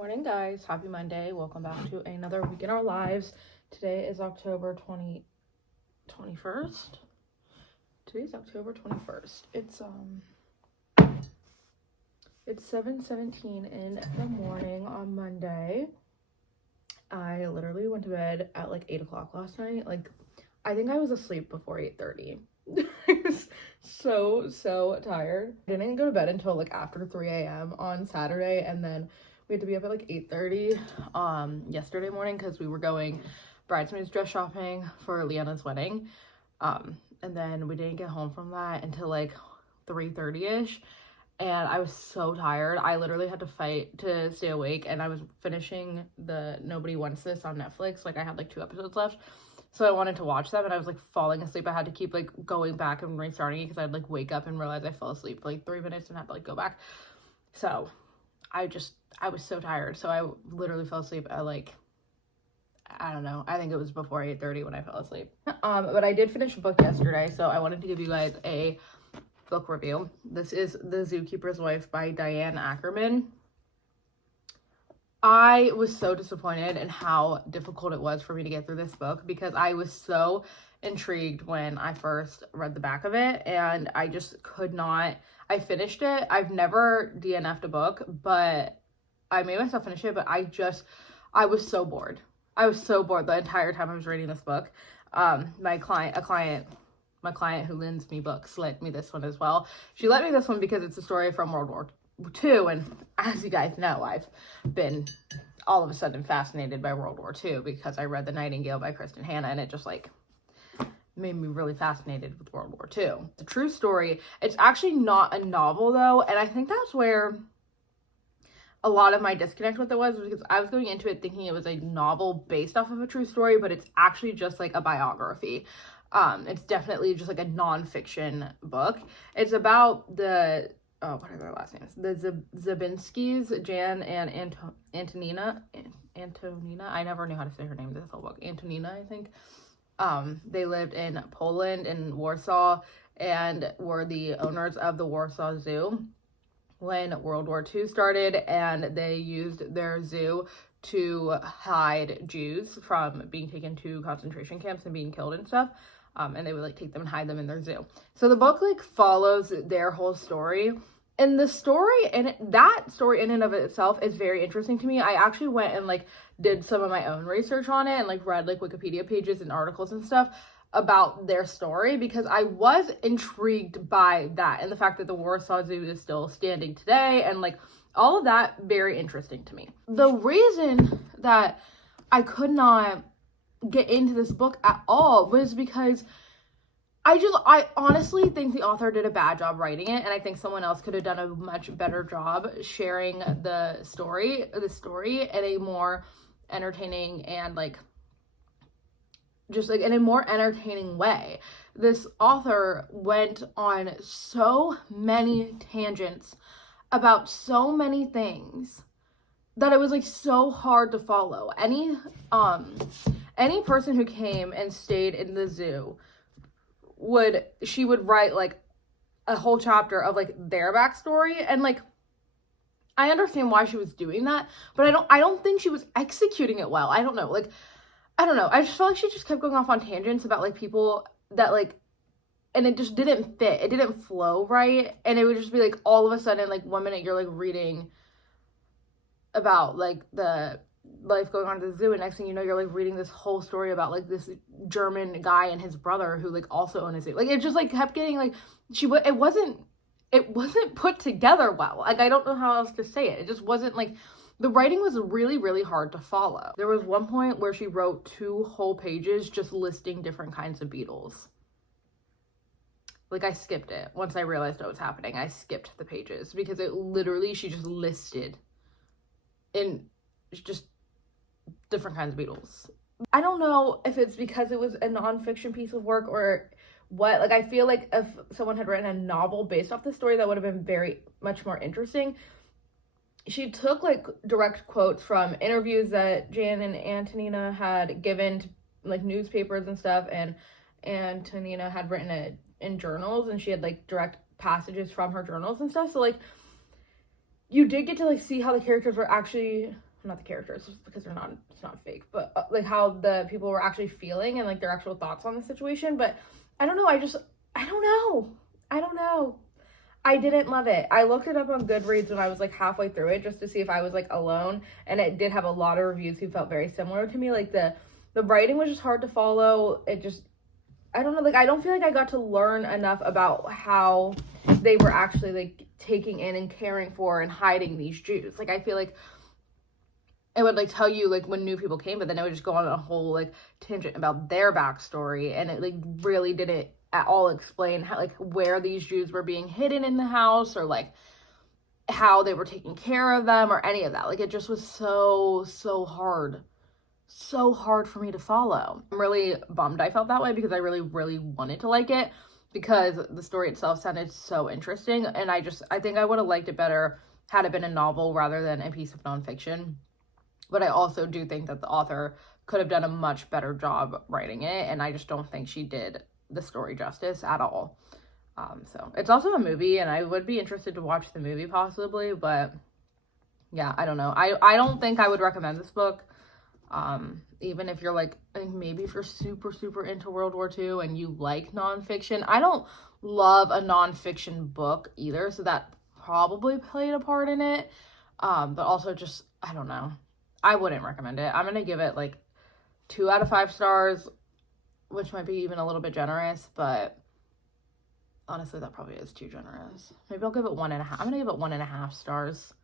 morning, guys. Happy Monday. Welcome back to another week in our lives. Today is October 21st. Today's October 21st. It's 7:17 in the morning on Monday. I literally went to bed at like 8 o'clock last night. I think I was asleep before 8:30. I was so tired. I didn't go to bed until like after 3 a.m. on Saturday, and then we had to be up at like 8:30 yesterday morning because we were going bridesmaids dress shopping for Leanna's wedding. And then we didn't get home from that until like 3:30ish, and I was so tired. I literally had to fight to stay awake, and I was finishing the Nobody Wants This on Netflix. Like, I had like 2 episodes left, so I wanted to watch them, and I was like falling asleep. I had to keep like going back and restarting it because I'd like wake up and realize I fell asleep for like 3 minutes and had to like go back. So I was so tired. So I literally fell asleep at like, I don't know, I think it was before 8:30 when I fell asleep. But I did finish a book yesterday, so I wanted to give you guys a book review. This is The Zookeeper's Wife by Diane Ackerman. I was so disappointed in how difficult it was for me to get through this book because I was so intrigued when I first read the back of it, and I just could not. I finished it. I've never DNF'd a book, but I made myself finish it, but I was so bored. I was so bored the entire time I was reading this book. My client who lends me books lent me this one as well. She lent me this one because it's a story from World War II, and as you guys know, I've been all of a sudden fascinated by World War II because I read The Nightingale by Kristen Hanna, and it just like made me really fascinated with World War II. It's a true story. It's actually not a novel though, and I think that's where a lot of my disconnect with it was because I was going into it thinking it was a novel based off of a true story, but it's actually just like a biography. It's definitely just like a nonfiction book. It's about the what are their last names? The Zabinskis, Jan and Antonina. I never knew how to say her name this whole book. Antonina, I think. They lived in Poland, in Warsaw, and were the owners of the Warsaw Zoo when World War II started, and they used their zoo to hide Jews from being taken to concentration camps and being killed and stuff. And they would like take them and hide them in their zoo. So the book like follows their whole story. And the story, and that story in and of itself is very interesting to me. I actually went and like did some of my own research on it and like read like Wikipedia pages and articles and stuff about their story because I was intrigued by that and the fact that the Warsaw Zoo is still standing today and like all of that very interesting to me. The reason that I could not get into this book at all was because I honestly think the author did a bad job writing it, and I think someone else could have done a much better job sharing the story in a more entertaining and like just like in a more entertaining way. This author went on so many tangents about so many things that it was like so hard to follow. Any person who came and stayed in the zoo would write like a whole chapter of like their backstory, and like I understand why she was doing that, but I don't think she was executing it well. I don't know. I just felt like she just kept going off on tangents about like people that like, and it just didn't fit. It didn't flow right, and it would just be like all of a sudden like 1 minute you're like reading about like the life going on at the zoo, and next thing you know you're like reading this whole story about like this German guy and his brother who like also own a zoo. Like it just like kept getting like it wasn't put together well. Like I don't know how else to say it. It just wasn't like, the writing was really, really hard to follow. There was one point where she wrote 2 whole pages just listing different kinds of beetles. Like I skipped it. Once I realized what was happening, I skipped the pages because it literally, she just listed in just different kinds of beetles. I don't know if it's because it was a nonfiction piece of work or what. Like I feel like if someone had written a novel based off the story, that would have been very much more interesting. She took like direct quotes from interviews that Jan and Antonina had given to like newspapers and stuff, and Antonina had written it in journals, and she had like direct passages from her journals and stuff. So like you did get to like see how the characters were actually not the characters, just because it's not fake, but like how the people were actually feeling and like their actual thoughts on the situation. But I don't know, I don't know. I didn't love it. I looked it up on Goodreads when I was like halfway through it just to see if I was like alone, and it did have a lot of reviews who felt very similar to me. Like the writing was just hard to follow. It just, I don't know, like I don't feel like I got to learn enough about how they were actually like taking in and caring for and hiding these Jews. Like I feel like it would like tell you like when new people came, but then it would just go on a whole like tangent about their backstory, and it like really didn't at all explain how like where these Jews were being hidden in the house, or like how they were taking care of them, or any of that. Like it just was so hard for me to follow. I'm really bummed I felt that way, because I really wanted to like it, because the story itself sounded so interesting, and I think I would have liked it better had it been a novel rather than a piece of nonfiction. But I also do think that the author could have done a much better job writing it, and I just don't think she did the story justice at all. So it's also a movie, and I would be interested to watch the movie possibly, but yeah, I don't know. I don't think I would recommend this book. Even if you're like, maybe if you're super into World War II and you like nonfiction. I don't love a nonfiction book either, so that probably played a part in it. But also just, I don't know. I wouldn't recommend it. I'm going to give it like 2 out of 5 stars, which might be even a little bit generous, but honestly, that probably is too generous. Maybe I'll give it 1.5. I'm going to give it 1.5 stars,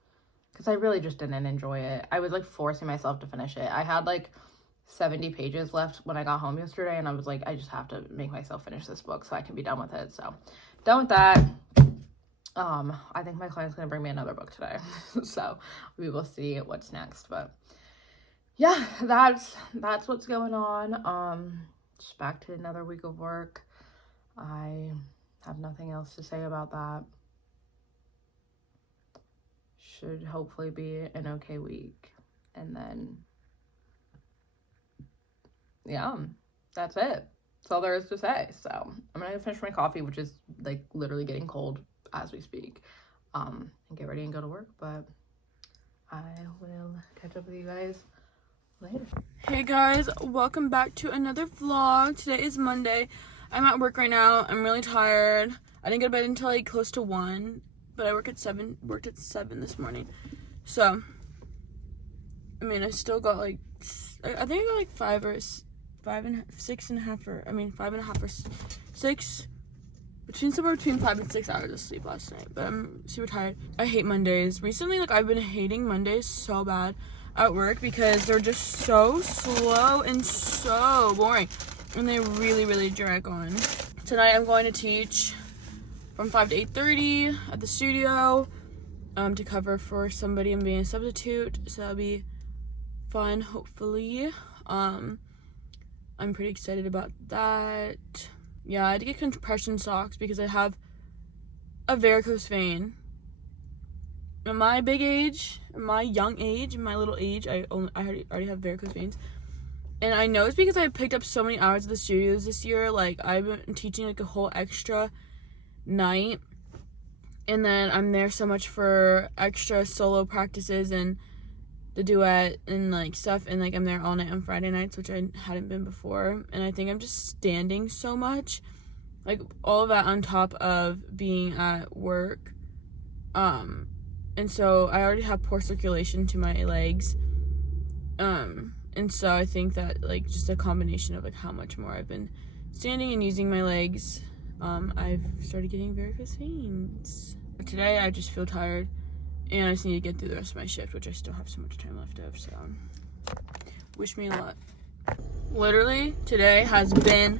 because I really just didn't enjoy it. I was like forcing myself to finish it. I had like 70 pages left when I got home yesterday, and I was like, I just have to make myself finish this book so I can be done with it. So done with that. I think my client's going to bring me another book today. So we will see what's next. But yeah, that's what's going on. Just back to another week of work. I have nothing else to say about that. Should hopefully be an okay week. And then, yeah, that's it. That's all there is to say. So I'm going to finish my coffee, which is like literally getting cold as we speak, and get ready and go to work. But I will catch up with you guys later. Hey guys, welcome back to another vlog. Today is Monday. I'm at work right now. I'm really tired. I didn't get to bed until like close to 1, but I worked at 7 this morning. So I mean, I still got like, I think I got like 5 or 6.5, or I mean 5.5 or 6, somewhere between 5 and 6 hours of sleep last night. But I'm super tired. I hate Mondays. Recently, like I've been hating Mondays so bad at work, because they're just so slow and so boring, and they really drag on. Tonight I'm going to teach from 5 to 8:30 at the studio, to cover for somebody. I'm being a substitute, so that'll be fun, hopefully. I'm pretty excited about that. Yeah, I had to get compression socks because I have a varicose vein. In my big age, in my young age, in my little age, I already have varicose veins. And I know it's because I picked up so many hours at the studios this year. Like, I've been teaching like a whole extra night, and then I'm there so much for extra solo practices and the duet and like stuff, and like I'm there all night on Friday nights, which I hadn't been before. And I think I'm just standing so much, like all of that on top of being at work. And so I already have poor circulation to my legs. And so I think that like just a combination of like how much more I've been standing and using my legs, I've started getting varicose veins. Today I just feel tired, and I just need to get through the rest of my shift, which I still have so much time left of, so wish me luck. Literally, today has been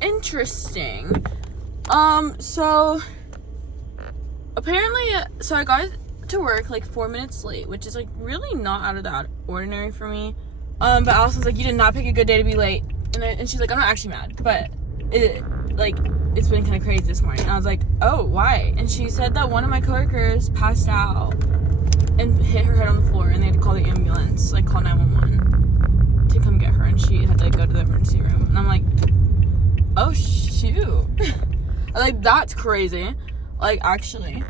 interesting. So apparently, I got to work like 4 minutes late, which is like really not out of the ordinary for me. But Alice was like, you did not pick a good day to be late. And she's like, I'm not actually mad, but it's been kind of crazy this morning. And I was like, oh, why? And she said that one of my coworkers passed out and hit her head on the floor, and they had to call the ambulance, like call 911 to come get her, and she had to like go to the emergency room. And I'm like, oh shoot. Like, that's crazy. Like, actually.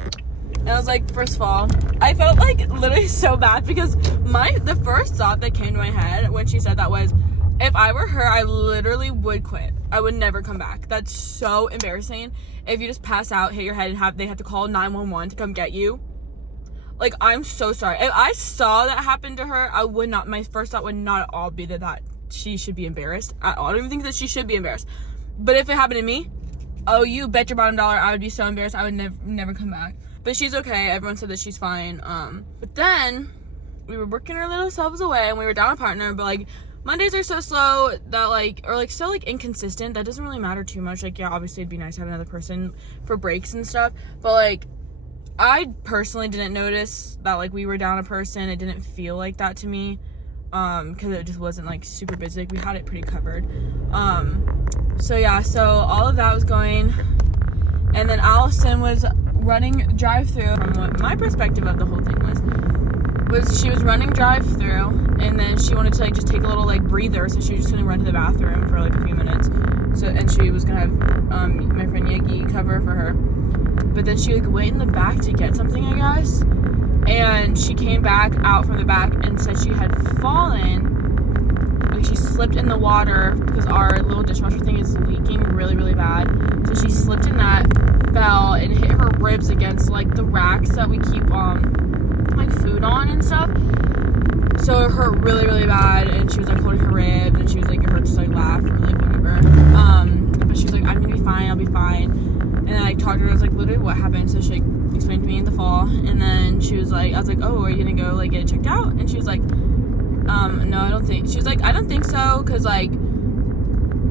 And I was like, first of all, I felt like literally so bad because the first thought that came to my head when she said that was, if I were her, I literally would quit. I would never come back. That's so embarrassing. If you just pass out, hit your head, and they have to call 911 to come get you. Like, I'm so sorry. If I saw that happen to her, I would not, my first thought would not at all be that she should be embarrassed at all. I don't even think that she should be embarrassed. But if it happened to me, oh, you bet your bottom dollar I would be so embarrassed. I would never come back. But she's okay. Everyone said that she's fine. But then we were working our little selves away and we were down a partner, but like Mondays are so slow that so inconsistent that doesn't really matter too much. Like, yeah, obviously it'd be nice to have another person for breaks and stuff, but like I personally didn't notice that like we were down a person. It didn't feel like that to me, because it just wasn't like super busy. Like, we had it pretty covered. So all of that was going, and then Allison was running drive-through. From what my perspective of the whole thing was she was running drive-through, and then she wanted to like just take a little like breather, so she was just gonna run to the bathroom for like a few minutes. So, and she was gonna have my friend Yegi cover for her, but then she like went in the back to get something, I guess, and she came back out from the back and said she had fallen. Like, she slipped in the water because our little dishwasher thing is leaking really, really bad. So she slipped in that, fell, and hit her ribs against like the racks that we keep like food on and stuff. So it hurt really, really bad, and she was like holding her ribs, and she was like, it hurts to like laugh or like whatever. But she was like, I'm gonna be fine, I'll be fine. And then I talked to her, I was like, literally what happened? So she explained to me in the fall, and then she was like, I was like, oh, are you gonna go like get it checked out? And she was like, no, I don't think. She was like, I don't think so, because like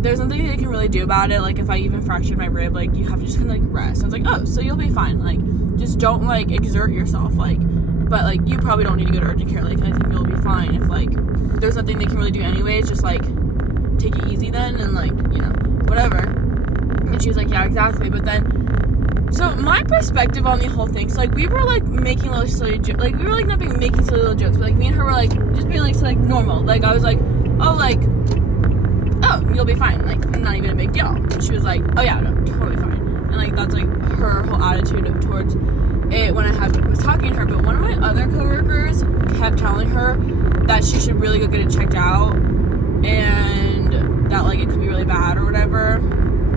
there's nothing they can really do about it. Like, if I even fractured my rib, like, you have to just kind of like rest. I was like, oh, so you'll be fine. Like, just don't like exert yourself. Like, but like you probably don't need to go to urgent care. Like, I think you'll be fine. If like there's nothing they can really do anyways, just like take it easy then, and like, you know, whatever. And she was like, yeah, exactly. But then, so my perspective on the whole thing, so like we were like making little silly jokes. Like, we were like not being making silly little jokes, but like me and her were like just being like so, like normal. Like, I was like, oh, you'll be fine, like, not even a big deal. And she was like, oh yeah, no, totally fine. And like that's like her whole attitude towards it when I was talking to her. But one of my other coworkers kept telling her that she should really go get it checked out, and that like it could be really bad or whatever.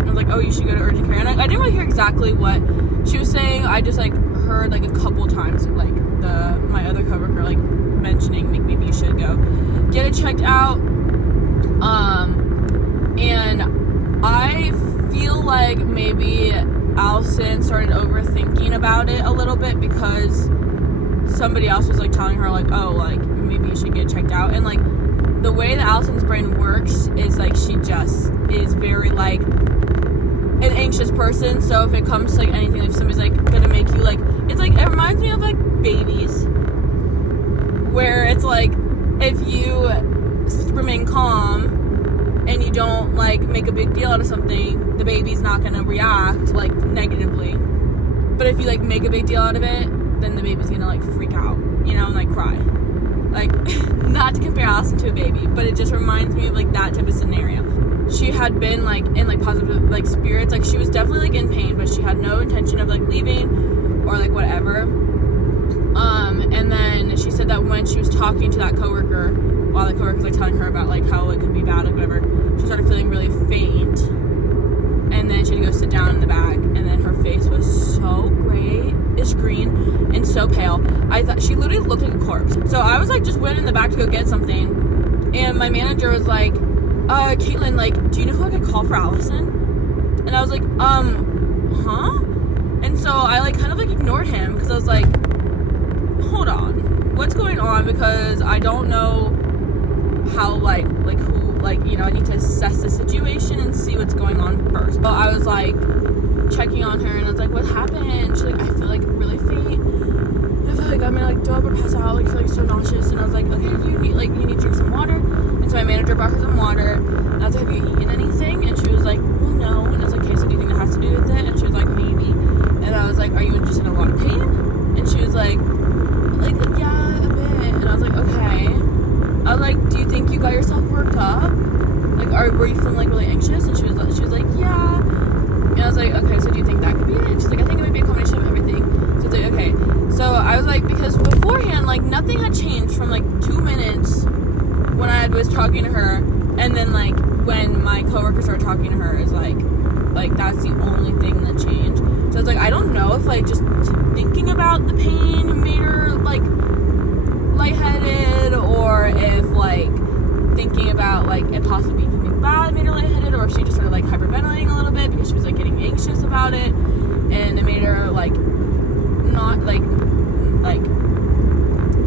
I was like, oh, you should go to urgent care. And I didn't really hear exactly what she was saying. I just like heard like a couple times like my other coworker like mentioning like maybe you should go get it checked out. And I feel like maybe Allison started overthinking about it a little bit because somebody else was like telling her like, oh, like maybe you should get checked out. And like the way that Allison's brain works is like she just is very like an anxious person. So if it comes to like anything, if somebody's like gonna make you like, it's like, it reminds me of like babies, where it's like if you remain calm and you don't like make a big deal out of something, the baby's not gonna react like negatively. But if you like make a big deal out of it, then the baby's gonna like freak out, you know, and like cry. Like, not to compare Allison to a baby, but it just reminds me of like that type of scenario. She had been like in like positive like spirits, like she was definitely like in pain, but she had no intention of like leaving or like whatever. And then she said that when she was talking to that coworker, while the coworker was like telling her about like how it could be bad or whatever, she started feeling really faint, and then she had to go sit down in the back, and then her face was so grayish green and so pale. I thought she literally looked like a corpse. So I was like just went in the back to go get something, and my manager was like, Katelyn, like, do you know who I could call for Allison? And I was like, huh? And so I like kind of like ignored him because I was like, hold on, what's going on? Because I don't know how like who, like, you know, I need to assess the situation and see what's going on first. But I was like checking on her, and I was like, what happened? She's like, I feel like really faint. I feel like I'm gonna like throw up or pass out. Like, I feel like so nauseous. And I was like, okay, you need to drink some water. And so my manager brought her some water, and I was like, have you eaten anything? And she was like, well, no. And I was like, okay, so do you think it has to do with it? And she was like, maybe. And I was like, are you just in a lot of pain? And she was like, yeah, a bit. And I was like, okay. I was like, do you think you got yourself worked up? Like, were you feeling like really anxious? And she was like, yeah. And I was like, okay, so do you think that could be it? And she's like, I think it might be a combination of everything. So it's like, okay. So I was like, because beforehand, like, nothing had changed from like 2 minutes when I was talking to her, and then like when my coworkers started talking to her, is like that's the only thing that changed. So I was like, I don't know if like just thinking about the pain made her like lightheaded, or if like thinking about like it possibly being something bad made her lightheaded, or if she just started like hyperventilating a little bit because she was like getting anxious about it, and it made her like not like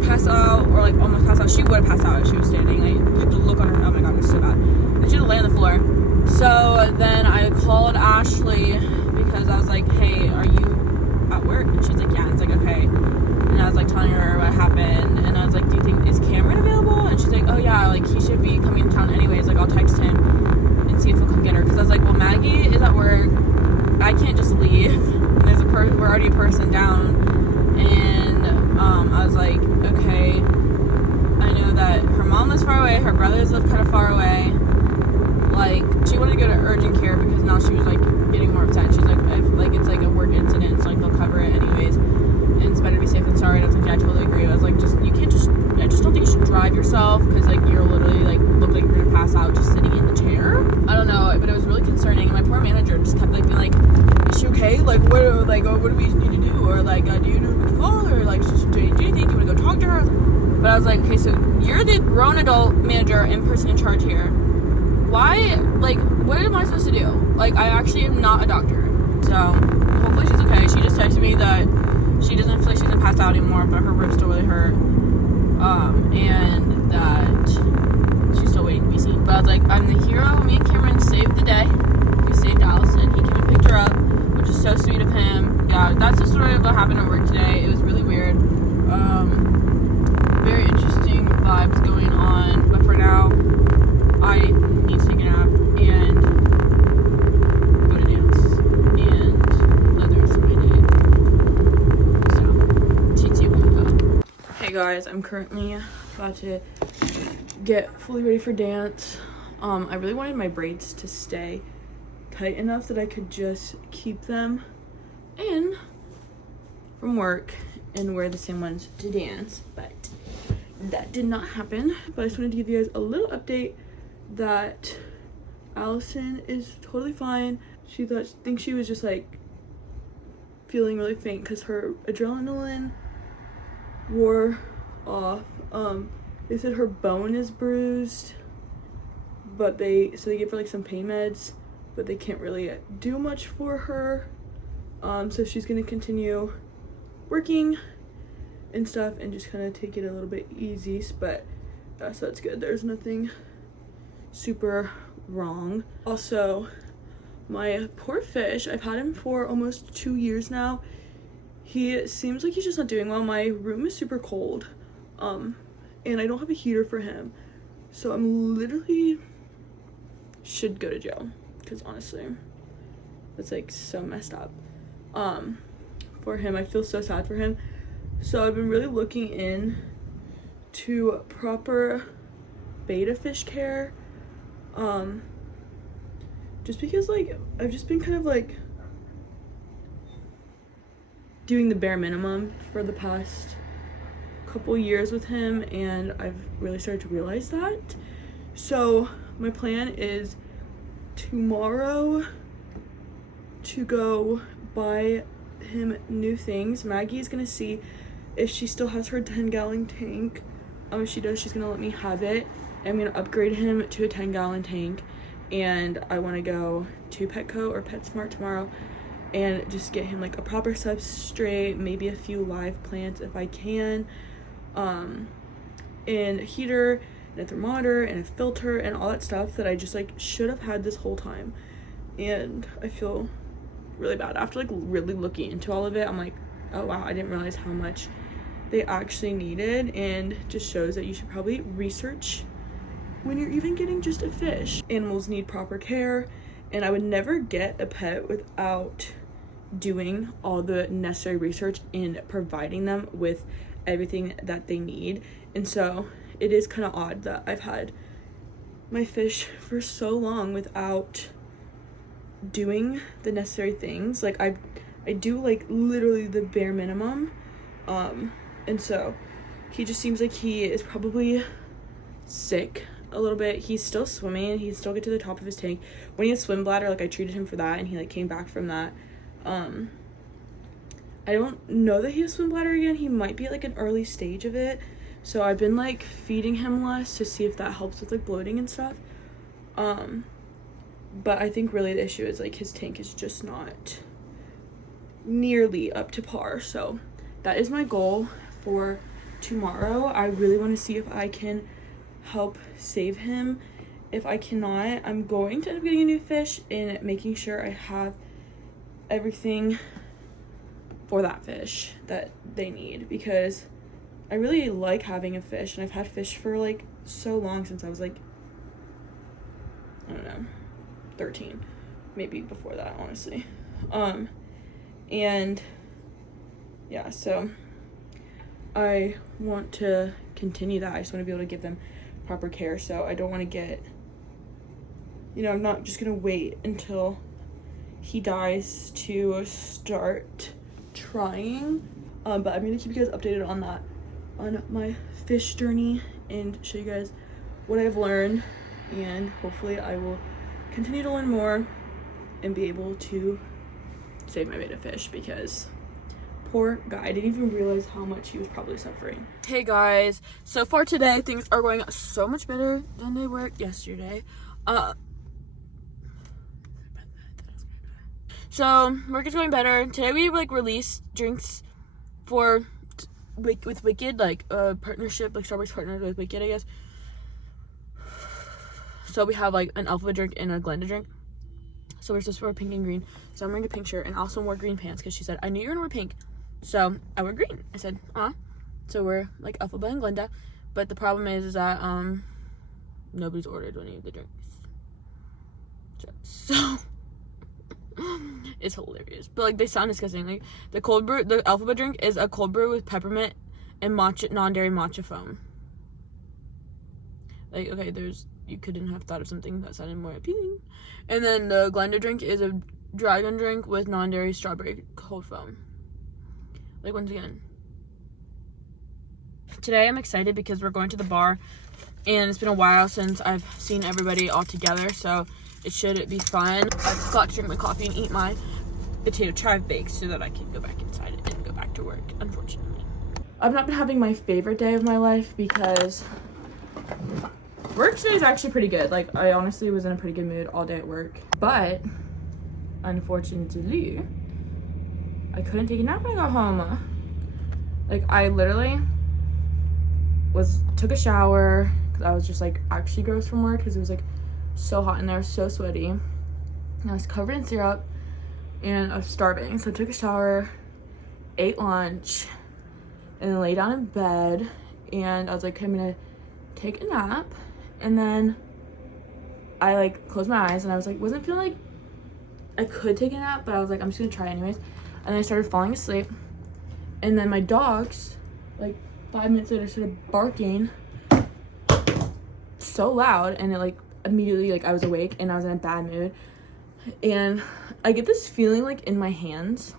pass out, or like almost pass out. She would have passed out if she was standing. Like, the look on her, oh my god, it was so bad. And she had to lay on the floor. So then I called Ashley because I was like, hey, are you at work? And she's like, yeah. And it's like, okay. And I was like telling her what happened, and I was like, do you think, is Cameron available? And she's like, oh yeah, like he should be coming to town anyways, like I'll text him and see if he'll come get her. Because I was like, well, Maggie is at work, I can't just leave. There's we're already a person down. And I was like, okay, I know that her mom lives far away, her brothers live kind of far away. Like, she wanted to go to urgent care because now she was like getting more upset. She's like, if like it's like a work incident, it's like they'll cover it anyways, and it's better to be safe than sorry. And I was like, yeah, I totally agree. I was like, you can't just, I just don't think you should drive yourself, because like you're literally like look like you're gonna pass out just sitting in the chair. I don't know, but it was really concerning. And my poor manager just kept like being like, is she okay? Like what do we need to do? Or like do you know who to call? Or like do you think you want to go talk to her? But I was like, okay, so you're the grown adult manager and person in charge here. Why, like, what am I supposed to do? Like, I actually am not a doctor. So hopefully she's okay. She just texted me that she doesn't feel like she's gonna pass out anymore, but her ribs still really hurt. And that she's still waiting to be seen. But I was like, I'm the hero. Me and Cameron saved the day. We saved Allison. He came and picked her up, which is so sweet of him. Yeah, that's the story of what happened at work today. It was really weird. Very interesting vibes going on. But for now, I need to take a nap and go to dance and let the rest of my day. So, TT will go. Hey guys, I'm currently about to get fully ready for dance. I really wanted my braids to stay tight enough that I could just keep them in from work and wear the same ones to dance, but that did not happen. But I just wanted to give you guys a little update that Allison is totally fine. She thinks she was just like feeling really faint because her adrenaline wore off. They said her bone is bruised, but they gave her like some pain meds, but they can't really do much for her. So she's gonna continue working and stuff and just kind of take it a little bit easy, but so that's good. There's nothing super wrong. Also, my poor fish, I've had him for almost 2 years now. He seems like he's just not doing well. My room is super cold, and I don't have a heater for him, so I'm literally should go to jail, because honestly that's like so messed up. For him, I feel so sad for him. So I've been really looking in to proper beta fish care, just because like I've just been kind of like doing the bare minimum for the past couple years with him, and I've really started to realize that. So my plan is tomorrow to go buy him new things. Maggie is gonna see if she still has her 10-gallon tank. If she does, she's gonna let me have it. I'm gonna upgrade him to a 10-gallon tank, and I want to go to Petco or PetSmart tomorrow and just get him like a proper substrate, maybe a few live plants if I can, and a heater and a thermometer and a filter and all that stuff that I just like should have had this whole time. And I feel really bad after like really looking into all of it. I'm like, oh wow, I didn't realize how much they actually needed, and just shows that you should probably research when you're even getting just a fish. Animals need proper care, and I would never get a pet without doing all the necessary research and providing them with everything that they need. And so it is kind of odd that I've had my fish for so long without doing the necessary things. Like I do like literally the bare minimum, And so he just seems like he is probably sick a little bit. He's still swimming, he still get to the top of his tank. When he has swim bladder, like I treated him for that and he like came back from that. I don't know that he has swim bladder again. He might be at like an early stage of it, so I've been like feeding him less to see if that helps with like bloating and stuff. But I think really the issue is like his tank is just not nearly up to par. So that is my goal for tomorrow. I really want to see if I can help save him. If I cannot, I'm going to end up getting a new fish and making sure I have everything for that fish that they need, because I really like having a fish, and I've had fish for like so long, since I was like, I don't know, 13, maybe before that, honestly. And yeah, so I want to continue that. I just want to be able to give them proper care, so I don't want to get, you know, I'm not just gonna wait until he dies to start trying. But I'm gonna keep you guys updated on that, on my fish journey, and show you guys what I've learned, and hopefully I will continue to learn more and be able to save my betta fish, because poor guy, I didn't even realize how much he was probably suffering. Hey guys, so far today things are going so much better than they were yesterday. So work is going better. Today we like released drinks for with Wicked, like a partnership, like Starbucks partnered with Wicked, I guess. So we have like an Alpha drink and a Glenda drink. So we're supposed to wear pink and green. So I'm wearing a pink shirt and also wore green pants, because she said, I knew you were gonna wear pink. So I wore green. I said, So we're like Alpha and Glenda. But the problem is that nobody's ordered any of the drinks. So it's hilarious. But like they sound disgusting. Like the cold brew, the Alpha drink is a cold brew with peppermint and matcha, non-dairy matcha foam. Like, okay, you couldn't have thought of something that sounded more appealing. And then the Glenda drink is a dragon drink with non-dairy strawberry cold foam. Like, once again, today I'm excited because we're going to the bar, and it's been a while since I've seen everybody all together, so it should be fun. I've got to drink my coffee and eat my potato chive bakes so that I can go back inside and go back to work, unfortunately. I've not been having my favorite day of my life, because work today is actually pretty good. Like, I honestly was in a pretty good mood all day at work. But, unfortunately, I couldn't take a nap when I got home. Like, I literally took a shower, because I was just, like, actually gross from work, because it was, like, so hot in there, so sweaty. And I was covered in syrup, and I was starving. So I took a shower, ate lunch, and then lay down in bed, and I was like, okay, I'm gonna take a nap. And then I like closed my eyes, and I was like, wasn't feeling like I could take a nap, but I was like, I'm just gonna try anyways. And then I started falling asleep, and then my dogs, like 5 minutes later, started barking so loud, and it like immediately, like I was awake and I was in a bad mood. And I get this feeling like in my hands,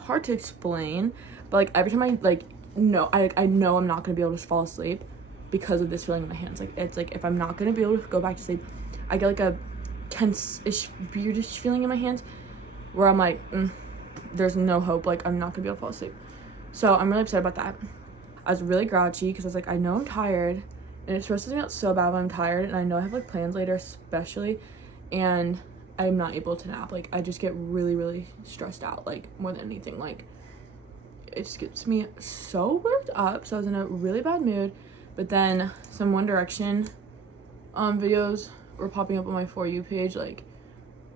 hard to explain, but like every time I like I know I'm not gonna be able to fall asleep because of this feeling in my hands. Like, it's like if I'm not gonna be able to go back to sleep, I get like a tense-ish, weirdish feeling in my hands where I'm like, there's no hope, like I'm not gonna be able to fall asleep. So I'm really upset about that. I was really grouchy because I was like, I know I'm tired, and it stresses me out so bad when I'm tired, and I know I have like plans later especially, and I'm not able to nap. Like, I just get really, really stressed out, like more than anything. Like, it just gets me so worked up. So I was in a really bad mood. But then some One Direction videos were popping up on my For You page, like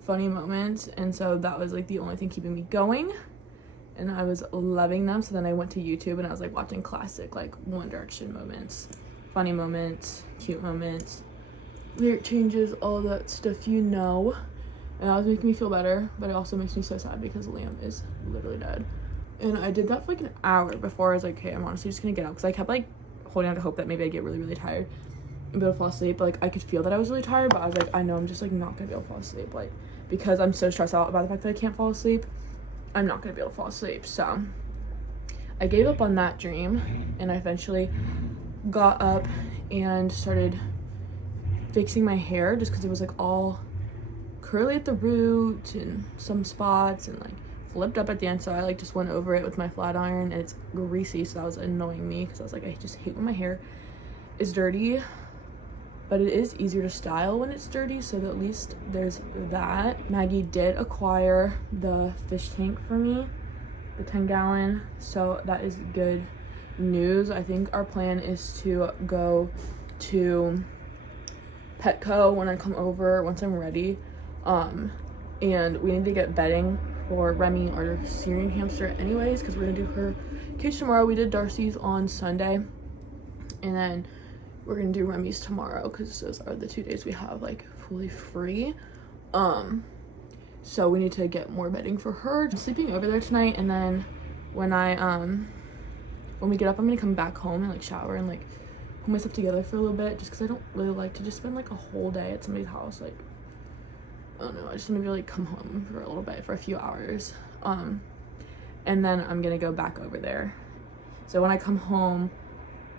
funny moments, and so that was like the only thing keeping me going, and I was loving them. So then I went to YouTube and I was like watching classic like One Direction moments, funny moments, cute moments, lyric changes, all that stuff, you know. And that was making me feel better, but it also makes me so sad because Liam is literally dead. And I did that for like an hour before I was like, okay, I'm honestly just gonna get up, because I kept like holding out to hope that maybe I'd get really, really tired and be able to fall asleep. But like I could feel that I was really tired, but I was like, I know I'm just like not gonna be able to fall asleep, like because I'm so stressed out about the fact that I can't fall asleep. I'm not gonna be able to fall asleep. So I gave up on that dream, and I eventually got up and started fixing my hair just because it was like all curly at the root and some spots and like flipped up at the end. So I like just went over it with my flat iron, and it's greasy, so that was annoying me because I was like, I just hate when my hair is dirty. But it is easier to style when it's dirty, so at least there's that. Maggie did acquire the fish tank for me, the 10-gallon, so that is good news. I think our plan is to go to Petco when I come over, once I'm ready. And we need to get bedding for Remy, our Syrian hamster anyways, because we're gonna do her cage tomorrow. We did Darcy's on Sunday, and then we're gonna do Remy's tomorrow because those are the 2 days we have like fully free. So we need to get more bedding for her. I'm sleeping over there tonight, and then when we get up, I'm gonna come back home and like shower and like put myself together for a little bit, just because I don't really like to just spend like a whole day at somebody's house. Like, I don't know, I just want to be like come home for a little bit, for a few hours, and then I'm gonna go back over there. So when I come home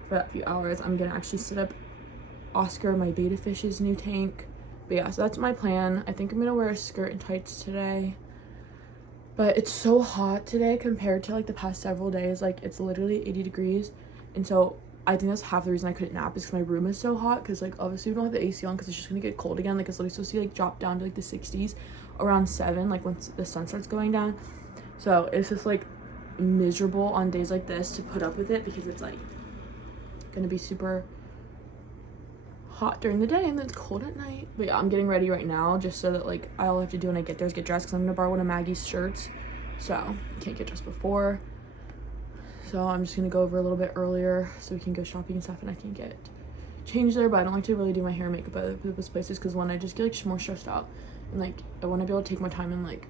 for that few hours, I'm gonna actually set up Oscar, my beta fish's new tank. But yeah, so that's my plan. I think I'm gonna wear a skirt and tights today, but it's so hot today compared to like the past several days. Like, it's literally 80 degrees, and so I think that's half the reason I couldn't nap, is because my room is so hot, because like obviously we don't have the AC on because it's just gonna get cold again. Like, it's literally supposed to like drop down to like the 60s around 7, like once the sun starts going down. So it's just like miserable on days like this to put up with it, because it's like gonna be super hot during the day and then it's cold at night. But yeah, I'm getting ready right now, just so that like all I have to do when I get there is get dressed, because I'm gonna borrow one of Maggie's shirts, so I can't get dressed before. So I'm just gonna go over a little bit earlier so we can go shopping and stuff, and I can get changed there. But I don't like to really do my hair and makeup at other people's places, because when I just get like more stressed out, and like I want to be able to take my time and like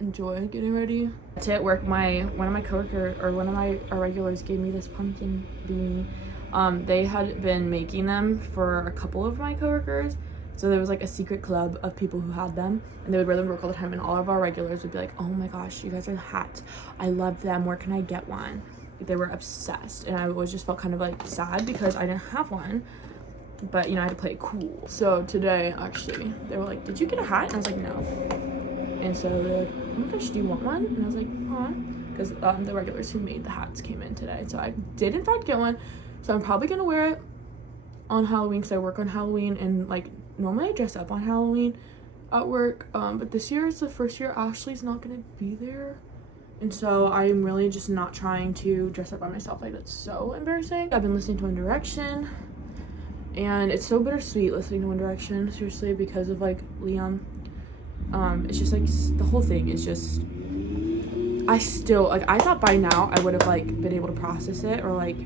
enjoy getting ready. That's it. Work. One of our regulars gave me this pumpkin beanie. They had been making them for a couple of my coworkers, so there was like a secret club of people who had them, and they would wear them to work all the time, and all of our regulars would be like, oh my gosh, you guys are hats, I love them, where can I get one? Like, they were obsessed, and I always just felt kind of like sad because I didn't have one, but you know, I had to play it cool. So today, actually, they were like, did you get a hat? And I was like, no. And so they're like, oh my gosh, do you want one? And I was like, aw, because the regulars who made the hats came in today, so I did in fact get one. So I'm probably gonna wear it on Halloween, because I work on Halloween, and like normally I dress up on Halloween at work, but this year is the first year Ashley's not gonna be there, and so I'm really just not trying to dress up by myself. Like, that's so embarrassing. I've been listening to One Direction, and it's so bittersweet listening to One Direction, seriously, because of like Liam. It's just like the whole thing is just, I still like, I thought by now I would have like been able to process it, or like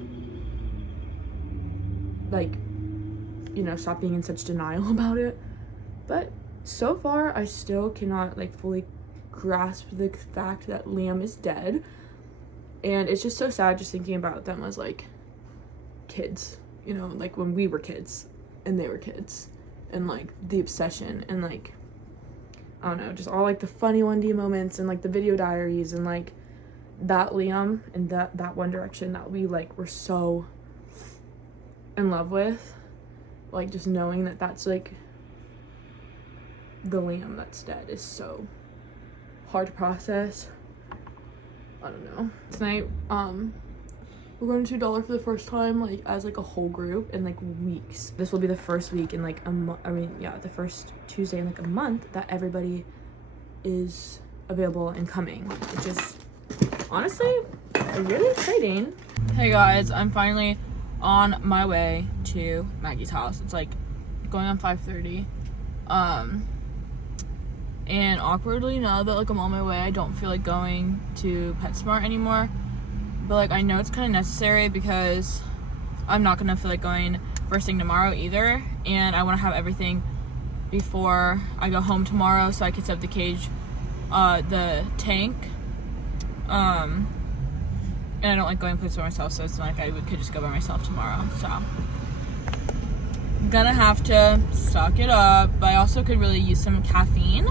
you know, stop being in such denial about it, but so far I still cannot like fully grasp the fact that Liam is dead, and it's just so sad just thinking about them as like kids, you know, like when we were kids and they were kids, and like the obsession, and like I don't know, just all like the funny 1D moments, and like the video diaries, and like that Liam and that One Direction that we like were so in love with. Like, just knowing that that's like the Liam that's dead is so hard to process. I don't know. Tonight we're going to $2 for the first time, like as like a whole group in like weeks. This will be the first week in like the first Tuesday in like a month that everybody is available and coming, which is honestly really exciting. Hey guys, I'm finally on my way to Maggie's house. It's like going on 5:30, and awkwardly, now that like I'm on my way, I don't feel like going to PetSmart anymore, but like I know it's kind of necessary, because I'm not gonna feel like going first thing tomorrow either, and I want to have everything before I go home tomorrow so I can set up the cage, the tank, and I don't like going places by myself, so it's not like I could just go by myself tomorrow. So I'm gonna have to suck it up, but I also could really use some caffeine,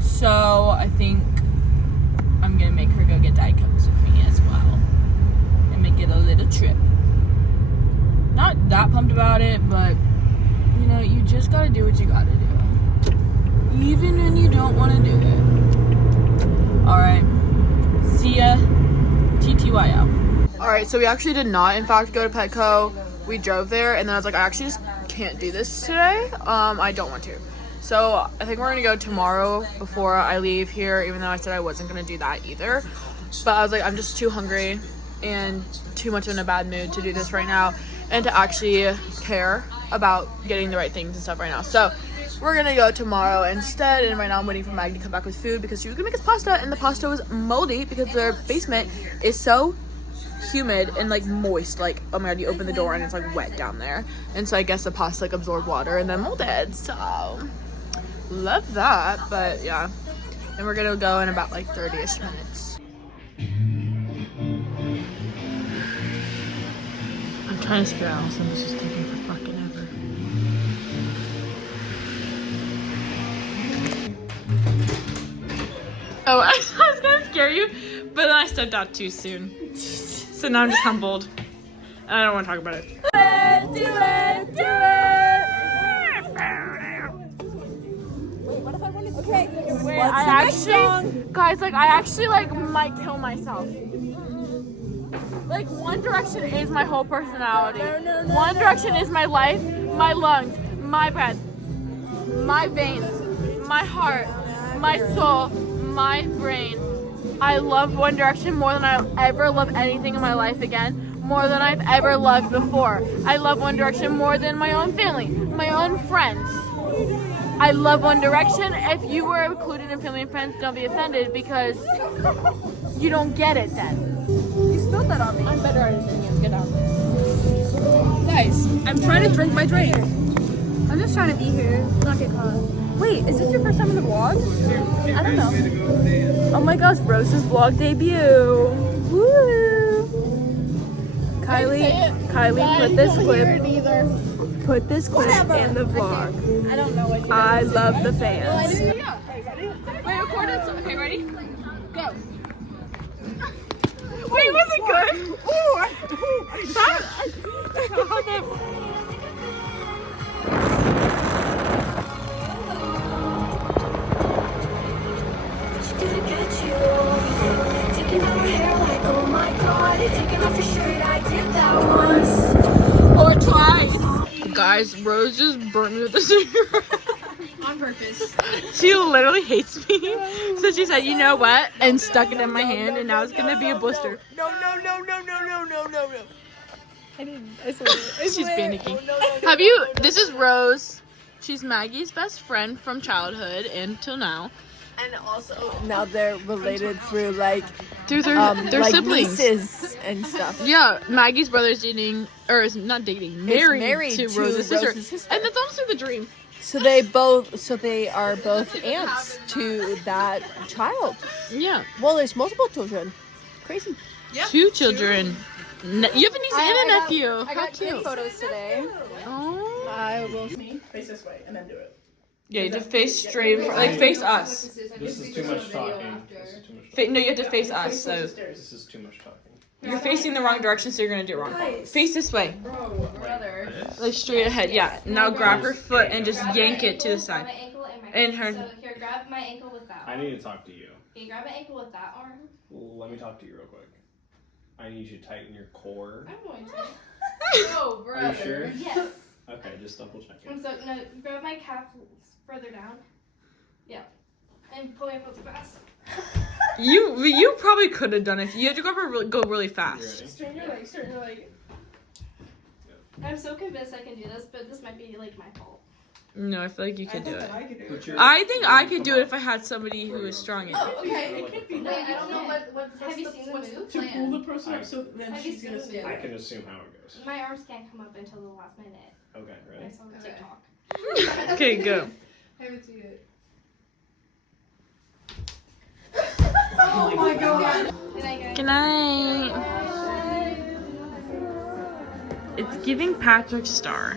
so I think I'm gonna make her go get Diet Cokes with me as well. take it a little trip. Not that pumped about it, but you know, you just gotta do what you gotta do. Even when you don't want to do it. Alright. See ya. TTY out. Alright, so we actually did not, in fact, go to Petco. We drove there, and then I was like, I actually just can't do this today. I don't want to. So I think we're gonna go tomorrow before I leave here, even though I said I wasn't gonna do that either. But I was like, I'm just too hungry and too much in a bad mood to do this right now and to actually care about getting the right things and stuff right now. So we're gonna go tomorrow instead, and right now I'm waiting for Maggie to come back with food because she was gonna make us pasta, and the pasta was moldy because their basement is so humid and like moist. Like, oh my god, you open the door and it's like wet down there, and so I guess the pasta like absorbed water and then molded. So love that. But yeah, and we're gonna go in about like 30-ish minutes. I'm trying to scare Allison. This is taking for fucking ever. Oh, I was gonna scare you, but then I stepped out too soon. So now I'm just humbled. And I don't want to talk about it. Do it! Wait, what if I want to... Okay, wait, I actually... Guys, like, I actually, like, might kill myself. Like, One Direction is my whole personality. No. One Direction is my life, my lungs, my breath, my veins, my heart, my soul, my brain. I love One Direction more than I'll ever love anything in my life again, more than I've ever loved before. I love One Direction more than my own family, my own friends. I love One Direction. If you were included in family and friends, don't be offended because you don't get it then. You spilled that on me. I'm better at it than you. Get out. Guys, I'm trying to drink my drink. I'm just trying to be here, not get caught. Wait, is this your first time in the vlog? I don't know. Oh my gosh, Rose's vlog debut. Woo! Kylie, put this clip. Put this clip in the vlog. I don't know what you I love the fans. Wait, record it. Okay, ready? Go. Wait, was it good? Taking out her hair like, oh my god, taking off your shirt, I did that once. Or twice. Guys, Rose just burnt me with a cigarette. on purpose. She literally hates me. So she said, you know what? And stuck it in my hand, and now it's gonna be a blister. No. I didn't. I swear. She's panicking. Have you? This is Rose. She's Maggie's best friend from childhood until now. And also now they're related through like Through their like siblings. nieces and stuff. Yeah, Maggie's brother's dating, or is not dating, married to Rose's sister. And that's honestly the dream. So they are both aunts to that child. Yeah. Well, there's multiple children. Crazy. Yeah. 2 children. You have a niece and a nephew. I How got cute. kid photos today. Oh. I will. Face this way and then do it. Yeah, you have to face straight, like face us. This is too much talking. No, you have to face us. So This is too much talking. you're facing the wrong direction, so you're gonna do it wrong. Face this way, like straight ahead. Yeah. Now grab her foot and just yank it to the side. And her. So here, grab my ankle with that I arm. need to talk to you. Okay, grab my ankle with that arm. Let me talk to you real quick. I need you to tighten your core. I'm going to. Oh, Are you sure? Yes. Okay, just double check it. And so, no, grab my calf further down. Yeah. And pull me up real fast. You probably could have done it. You have to go really You fast. ready? Turn your leg, turn your leg. I'm so convinced I can do this, but this might be like my fault. No, I feel like you could do it. Put your- I think I could do it if I had somebody who was strong. Oh, okay. It could be. Wait, I don't know what have you seen the move? To pull the person up so then Have you she's seen gonna the stand I move? can assume how it goes. My arms can't come up until the last minute. Okay, I ready? saw on TikTok. Okay, go. I haven't seen it. Oh my god. Good night, guys. Good night. It's giving Patrick Star.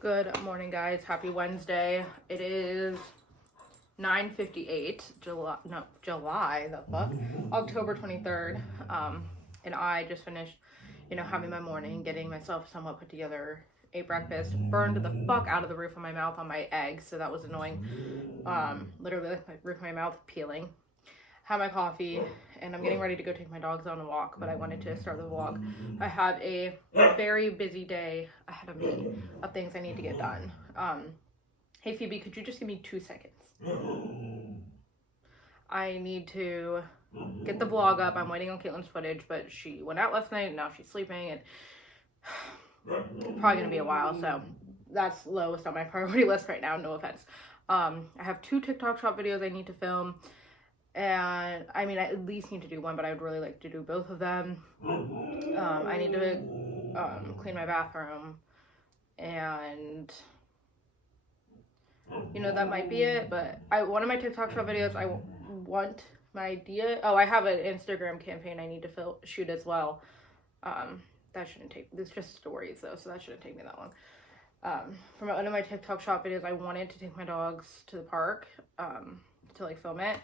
Good morning, guys. Happy Wednesday. It is 9:58, July, the fuck? October 23rd. And I just finished, you know, having my morning, getting myself somewhat put together, ate breakfast, burned the fuck out of the roof of my mouth on my eggs, so that was annoying. Literally, like, my roof of my mouth peeling. Had my coffee, and I'm getting ready to go take my dogs on a walk, but I wanted to start the vlog. I have a very busy day ahead of me of things I need to get done. Hey Phoebe, could you just give me 2 seconds? I need to get the vlog up. I'm waiting on Katelyn's footage, but she went out last night and now she's sleeping, and probably gonna be a while, so that's lowest on my priority list right now, no offense. I have 2 TikTok shop videos I need to film, and I mean, I at least need to do one, but I would really like to do both of them. I need to clean my bathroom, and you know, that might be it. But one of my TikTok shop videos, I want my idea. Oh, I have an Instagram campaign I need to shoot as well. That shouldn't take, it's just stories though, so that shouldn't take me that long. For one of my TikTok shop videos, I wanted to take my dogs to the park to like film it.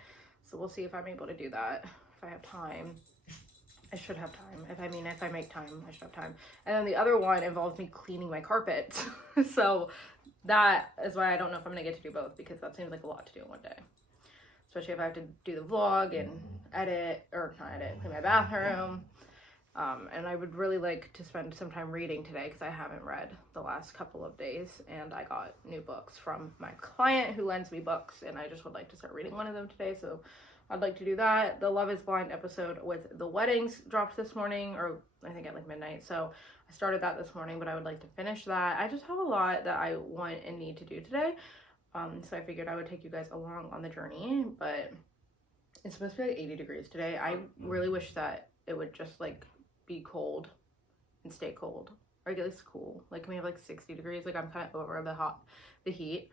So we'll see if I'm able to do that. If I have time. I should have time. If I make time, I should have time. And then the other one involves me cleaning my carpet. So that is why I don't know if I'm gonna get to do both, because that seems like a lot to do in one day. Especially if I have to do the vlog and clean my bathroom. And I would really like to spend some time reading today, because I haven't read the last couple of days, and I got new books from my client who lends me books, and I just would like to start reading one of them today, so I'd like to do that. The Love is Blind episode with the weddings dropped this morning, or I think at like midnight, so I started that this morning, but I would like to finish that. I just have a lot that I want and need to do today, so I figured I would take you guys along on the journey. But it's supposed to be like 80 degrees today. I really wish that it would just like be cold and stay cold, or at least cool. Like, can we have like 60 degrees? Like, I'm kind of over the heat.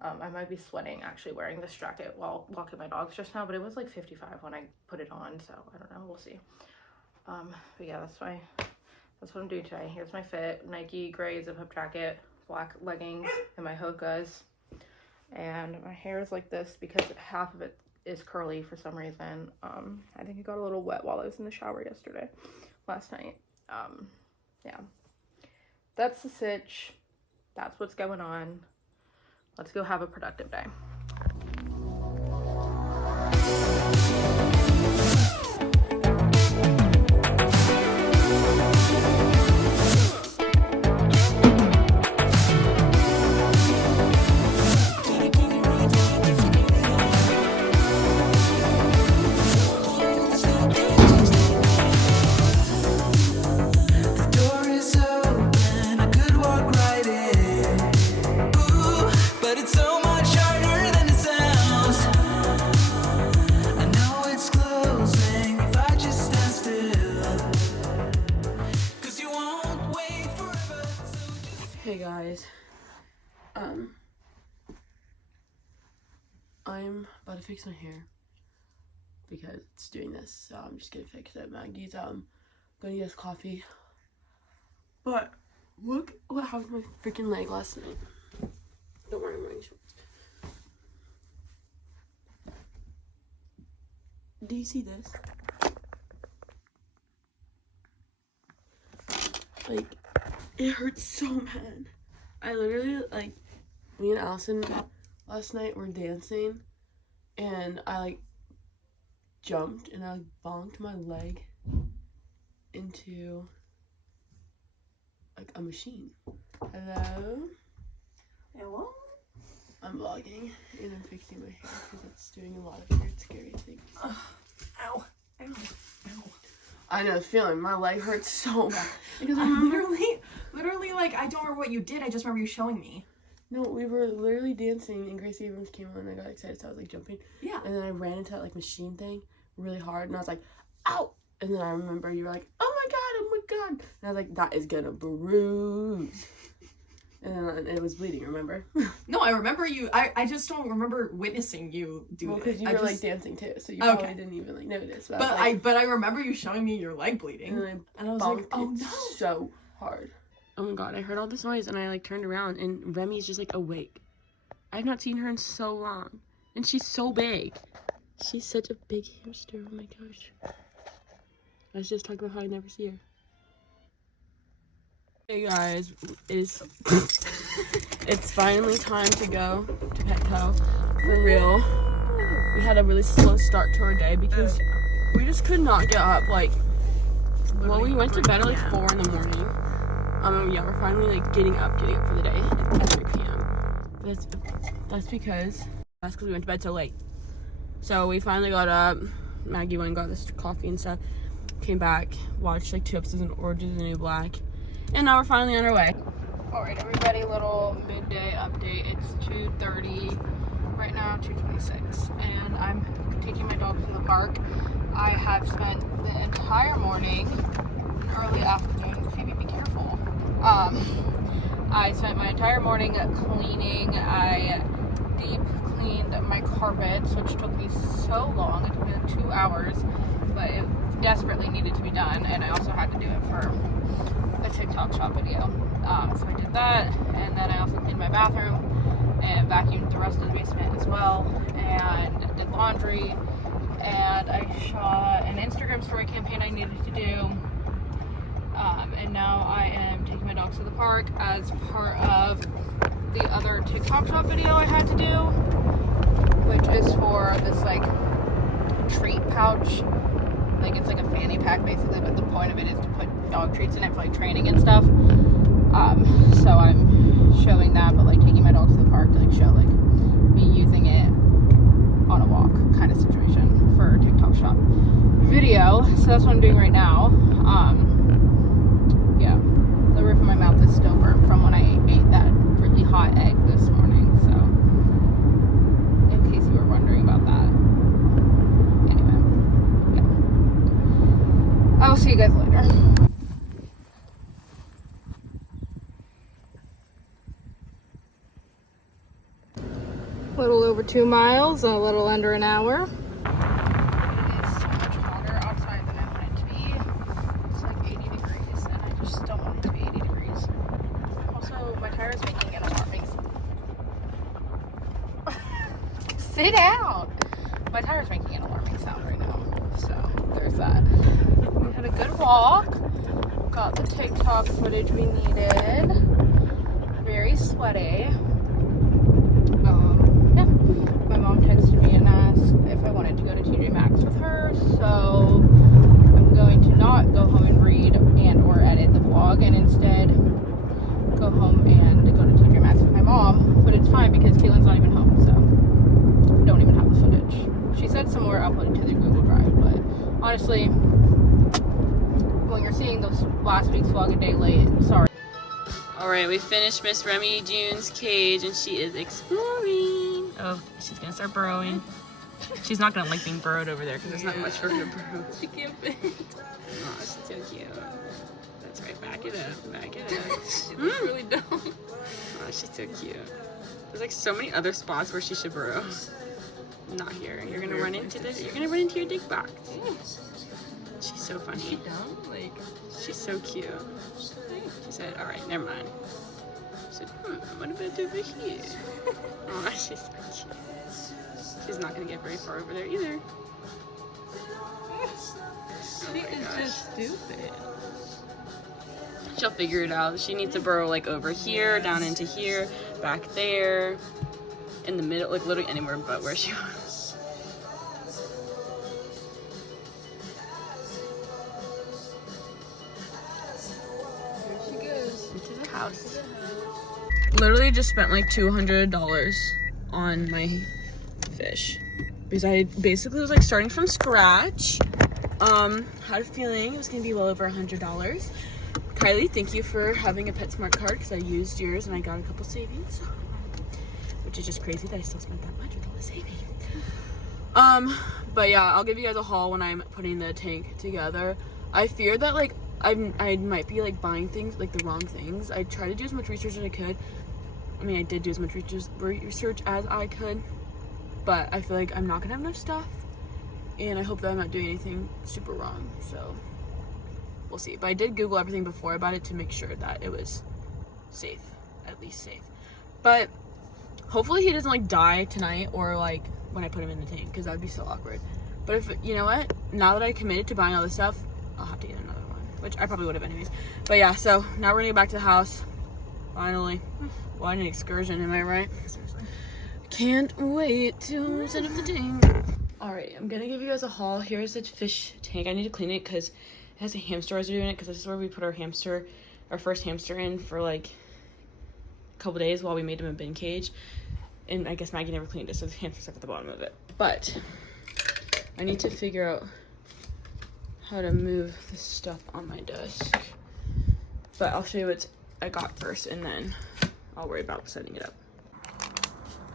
I might be sweating actually wearing this jacket while walking my dogs just now, but it was like 55 when I put it on, so I don't know, we'll see. But yeah, that's what I'm doing today. Here's my fit: Nike gray zip-up jacket, black leggings, and my hokas. And my hair is like this because half of it is curly for some reason. I think it got a little wet while I was in the shower last night. Yeah, that's the sitch. That's what's going on. Let's go have a productive day. Hey guys, I'm about to fix my hair because it's doing this, so I'm just gonna fix it. Maggie's gonna get us coffee, but look what happened to my freaking leg last night. Don't worry, I'm wearing shorts. Do you see this? Like, it hurts so bad. I literally, like, me and Allison last night were dancing, and I, like, jumped, and I, like, bonked my leg into, like, a machine. Hello? Hello? I'm vlogging, and I'm fixing my hair, because it's doing a lot of weird, scary things. Ow. Ow. Ow. I know the feeling. My leg hurts so bad. Because I literally, like, I don't remember what you did. I just remember you showing me. No, we were literally dancing, and Gracie Abrams came on, and I got excited, so I was, like, jumping. Yeah. And then I ran into that, like, machine thing really hard, and I was like, ow! And then I remember you were like, oh my god! And I was like, that is gonna bruise. And then it was bleeding, remember? No, I remember you. I just don't remember witnessing you do it. Well, because you were, like, dancing, too, so you probably didn't even, like, notice. But I remember you showing me your leg bleeding. And I was like, oh, no. So hard. Oh my god, I heard all this noise, and I, like, turned around, and Remy's just, like, awake. I've not seen her in so long. And she's so big. She's such a big hamster. Oh my gosh. I was just talking about how I never see her. Hey guys, it's finally time to go to Petco for real. We had a really slow start to our day because we just could not get up. Like, well, we went to bed at like 4 in the morning. Yeah, we're finally like getting up for the day at 3 p.m. That's because we went to bed so late. So we finally got up. Maggie went and got this coffee and stuff. Came back, watched like 2 episodes of Orange is the New Black, and now we're finally on our way. All right, everybody, little midday update. It's 2:30 right now, 2:26, and I'm taking my dogs to the park. I have spent the entire morning and early afternoon. Phoebe, be careful. I spent my entire morning cleaning. I deep cleaned my carpets, which took me so long. It took me like 2 hours, but it desperately needed to be done, and I also had to do it for a TikTok shop video. So I did that, and then I also cleaned my bathroom and vacuumed the rest of the basement as well, and did laundry, and I shot an Instagram story campaign I needed to do. And now I am taking my dogs to the park as part of the other TikTok shop video I had to do, which is for this like treat pouch. Like, it's like a fanny pack basically, but the point of it is to put dog treats in it for like training and stuff. So I'm showing that, but like taking my dogs to the park to like show like me using it on a walk kind of situation for a TikTok shop video. So that's what I'm doing right now. Yeah, the roof of my mouth is still burnt from when I ate that really hot egg this morning. So in case you were wondering about that. Anyway, yeah. I will see you guys later. A little over 2 miles, a little under an hour. It is so much hotter outside than I want it to be. It's like 80 degrees, and I just don't want it to be 80 degrees. Also, my tire is making an alarming Sit down! My tire is making an alarming sound right now, so there's that. We had a good walk. Got the TikTok footage we needed. Very sweaty. My mom texted me and asked if I wanted to go to TJ Maxx with her, so I'm going to not go home and read and or edit the vlog, and instead go home and go to TJ Maxx with my mom. But it's fine because Katelyn's not even home, so I don't even have the footage. She said somewhere uploaded to the Google Drive, but honestly, when you're seeing those last week's vlog a day late, sorry. Alright, we finished Miss Remy June's cage and she is exploring. Oh, she's gonna start burrowing. She's not gonna like being burrowed over there because there's not much for her to burrow. She can't fit. Oh, she's so cute. That's right, back it up, back it up. She looks really dumb. Oh, she's so cute. There's like so many other spots where she should burrow. Not here. You're gonna run into your dig box. She's so funny. She dumb? Like, she's so cute. She said, alright, never mind. She said, what about over here? Oh, she's so cute. She's not gonna get very far over there either. She is just stupid. She'll figure it out. She needs to burrow like over here, down into here, back there, in the middle, like literally anywhere but where she was. Here she goes. Into the house. Literally just spent like $200 on my fish because I basically was like starting from scratch. Had a feeling it was gonna be well over $100. Kylie, thank you for having a PetSmart card because I used yours and I got a couple savings, which is just crazy that I still spent that much with all the savings. But yeah, I'll give you guys a haul when I'm putting the tank together. I fear that like I might be like buying things, like the wrong things. I tried to do as much research as I could. I mean, I did do as much research as I could, but I feel like I'm not gonna have enough stuff, and I hope that I'm not doing anything super wrong, so we'll see. But I did Google everything before I bought it to make sure that it was safe, at least safe. But hopefully he doesn't like die tonight or like when I put him in the tank, because that would be so awkward. But if, you know what, now that I committed to buying all this stuff, I'll have to get another one, which I probably would have anyways. But yeah, so now we're gonna get back to the house finally. Well, an excursion, am I right? Seriously, can't wait to set up the tank. All right, I'm gonna give you guys a haul. Here's the fish tank. I need to clean it because it has a hamster residue in it, because this is where we put our first hamster in for like a couple days while we made him a bin cage. And I guess Maggie never cleaned it, so the hamster's stuck at the bottom of it. But I need to figure out how to move this stuff on my desk. But I'll show you what I got first, and then I'll worry about setting it up.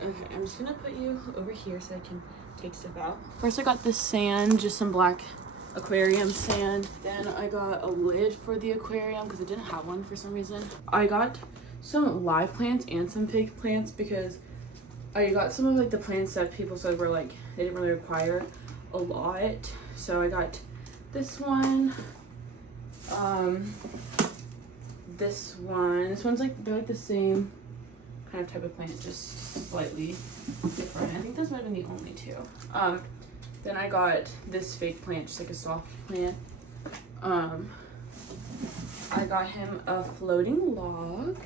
Okay, I'm just gonna put you over here so I can take stuff out. First I got this sand, just some black aquarium sand. Then I got a lid for the aquarium because I didn't have one for some reason. I got some live plants and some fake plants because I got some of like the plants that people said were like, they didn't really require a lot. So I got this one, this one's like, they're like the same kind of type of plant, just slightly different. I think those might have been the only two. Then I got this fake plant, just like a soft plant. I got him a floating log.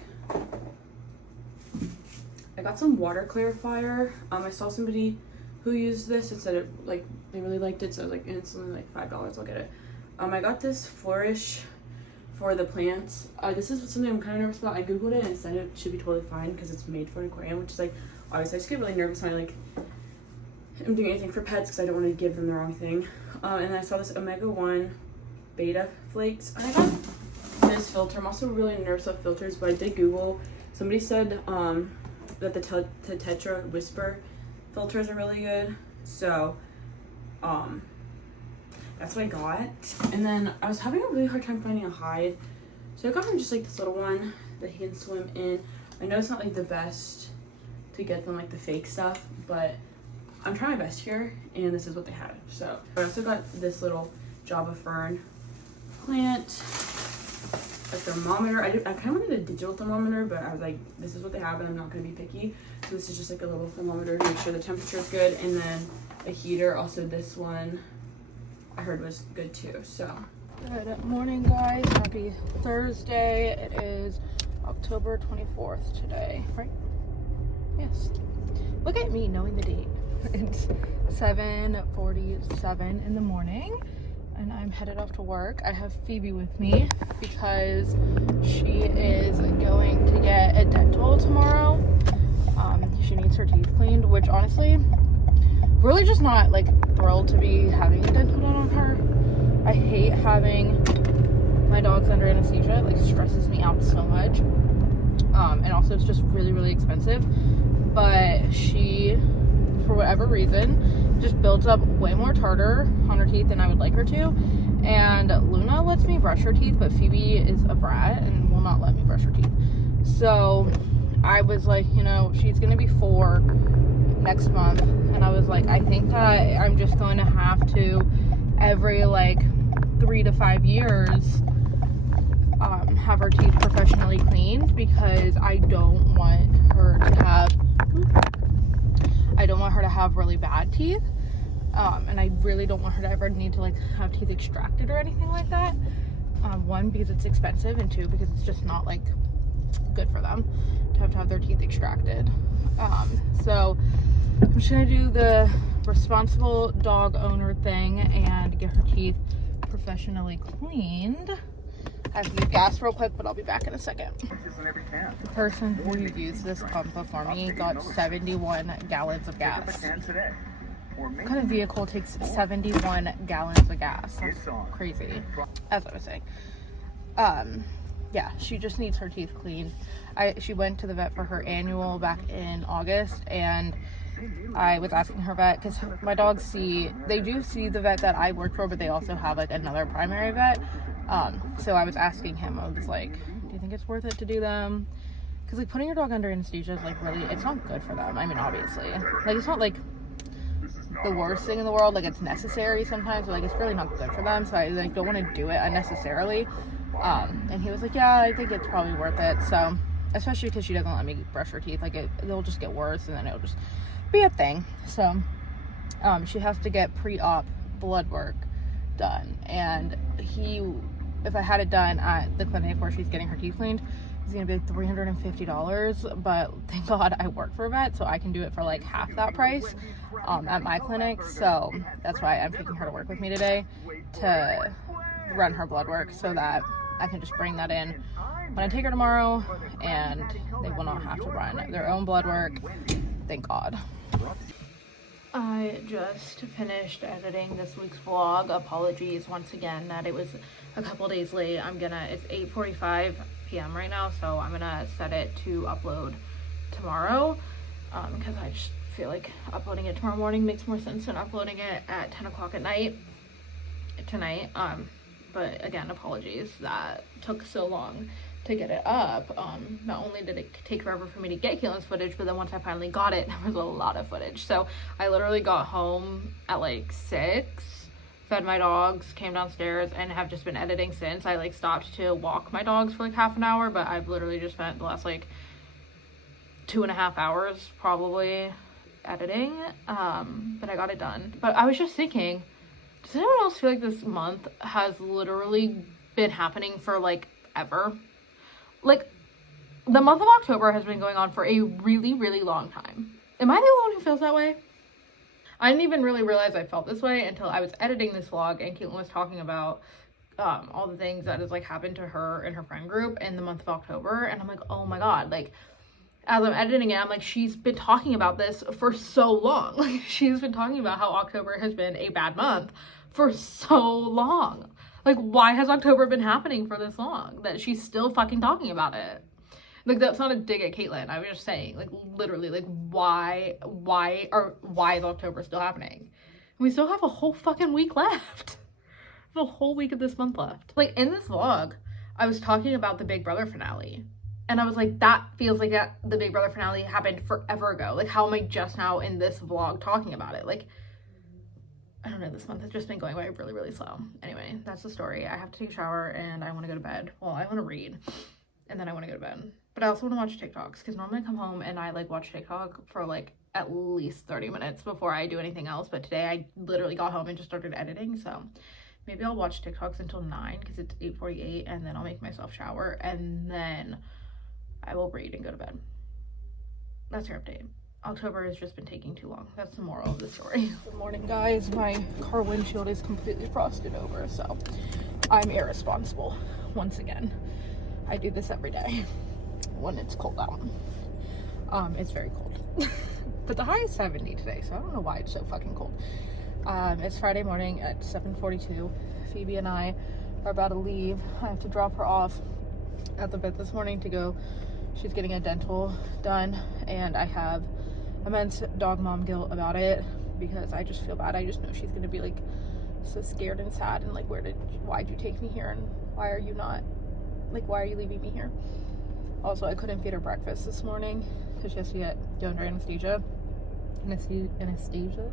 I got some water clarifier. I saw somebody who used this and said it like they really liked it, so I was like, it's only like $5, I'll get it. I got this flourish for the plants. This is something I'm kind of nervous about. I googled it and it said it should be totally fine because it's made for an aquarium, which is like, obviously I just get really nervous when I like am doing anything for pets because I don't want to give them the wrong thing. And then I saw this Omega-1 beta flakes. I got this filter. I'm also really nervous about filters, but I did Google. Somebody said that the Tetra Whisper filters are really good, so that's what I got. And then I was having a really hard time finding a hide, so I got him just like this little one that he can swim in. I know it's not like the best to get them like the fake stuff, but I'm trying my best here, and this is what they had. So I also got this little Java Fern plant, a thermometer. I kind of wanted a digital thermometer, but I was like, this is what they have and I'm not going to be picky. So this is just like a little thermometer to make sure the temperature is good. And then a heater. Also this one I heard was good too. So good morning, guys. Happy Thursday. It is October 24th today, right? Yes. Look at me knowing the date. It's 7:47 in the morning. And I'm headed off to work. I have Phoebe with me because she is going to get a dental tomorrow. She needs her teeth cleaned, which honestly, really just not like thrilled to be having a dental done on her. I hate having my dogs under anesthesia. It like stresses me out so much. And also it's just really, really expensive. But she, for whatever reason, just builds up way more tartar on her teeth than I would like her to. And Luna lets me brush her teeth, but Phoebe is a brat and will not let me brush her teeth. So I was like, you know, she's gonna be 4 next month, and I was like, I think that I'm just going to have to every like 3 to 5 years have her teeth professionally cleaned, because I don't want her to have really bad teeth, and I really don't want her to ever need to like have teeth extracted or anything like that. One, because it's expensive, and 2, because it's just not like good for them to have their teeth extracted. So I'm just gonna do the responsible dog owner thing and get her teeth professionally cleaned. I have to use gas real quick, but I'll be back in a second. The person who used this pump before me got 71 gallons of gas. What kind of vehicle takes 71 gallons of gas? That's crazy. As I was saying. Yeah, she just needs her teeth cleaned. She went to the vet for her annual back in August, and I was asking her vet, because my dogs they do see the vet that I work for, but they also have like another primary vet. So I was asking him, I was like, do you think it's worth it to do them? Because like putting your dog under anesthesia is like really, it's not good for them. I mean, obviously, like it's not like the worst thing in the world. Like it's necessary sometimes, but like it's really not good for them. So I like don't want to do it unnecessarily. And he was like, yeah, I think it's probably worth it. So especially because she doesn't let me brush her teeth. Like, they'll just get worse, and then it'll just be a thing. So she has to get pre-op blood work done, and if I had it done at the clinic where she's getting her teeth cleaned, it's gonna be like $350, but thank God I work for a vet, so I can do it for like half that price at my clinic. So that's why I'm taking her to work with me today to run her blood work, so that I can just bring that in when I take her tomorrow, and they will not have to run their own blood work. Thank God. I just finished editing this week's vlog. Apologies once again that it was a couple days late. It's 8:45 p.m. right now, so I'm gonna set it to upload tomorrow, because I just feel like uploading it tomorrow morning makes more sense than uploading it at 10 o'clock at night tonight. But again, apologies that took so long to get it up. Not only did it take forever for me to get Katelyn's footage, but then once I finally got it, there was a lot of footage. So I literally got home at like 6, fed my dogs, came downstairs, and have just been editing since. I like stopped to walk my dogs for like half an hour, but I've literally just spent the last like 2.5 hours probably editing. But I got it done. But I was just thinking, does anyone else feel like this month has literally been happening for like ever? Like, the month of October has been going on for a really, really long time. Am I the only one who feels that way? I didn't even really realize I felt this way until I was editing this vlog and Katelyn was talking about all the things that has like happened to her and her friend group in the month of October, and I'm like, oh my God, like, as I'm editing it, I'm like, she's been talking about this for so long. Like, she's been talking about how October has been a bad month for so long. Like, why has October been happening for this long that she's still fucking talking about it? Like, that's not a dig at Katelyn. I was just saying, like, literally, like, why is October still happening? We still have a whole fucking week left. The whole week of this month left. Like, in this vlog, I was talking about the Big Brother finale. And I was like, that feels like the Big Brother finale happened forever ago. Like, how am I just now in this vlog talking about it? Like, I don't know, this month has just been going by really, really slow. Anyway, that's the story. I have to take a shower and I want to go to bed. Well, I want to read and then I want to go to bed. But I also want to watch TikToks, because normally I come home and I like watch TikTok for like at least 30 minutes before I do anything else. But today I literally got home and just started editing. So maybe I'll watch TikToks until 9, because it's 8:48, and then I'll make myself shower and then I will read and go to bed. That's your update. October has just been taking too long. That's the moral of the story. Good morning, guys. My car windshield is completely frosted over, so I'm irresponsible once again. I do this every day when it's cold out. It's very cold. But the high is 70 today, so I don't know why it's so fucking cold. It's Friday morning at 7:42. Phoebe and I are about to leave. I have to drop her off at the vet this morning to go. She's getting a dental done, and I have immense dog mom guilt about it, because I just feel bad. I just know she's gonna be like so scared and sad, and like, why'd you take me here, and why are you leaving me here? Also, I couldn't feed her breakfast this morning because she has to get under anesthesia. Anesthesia?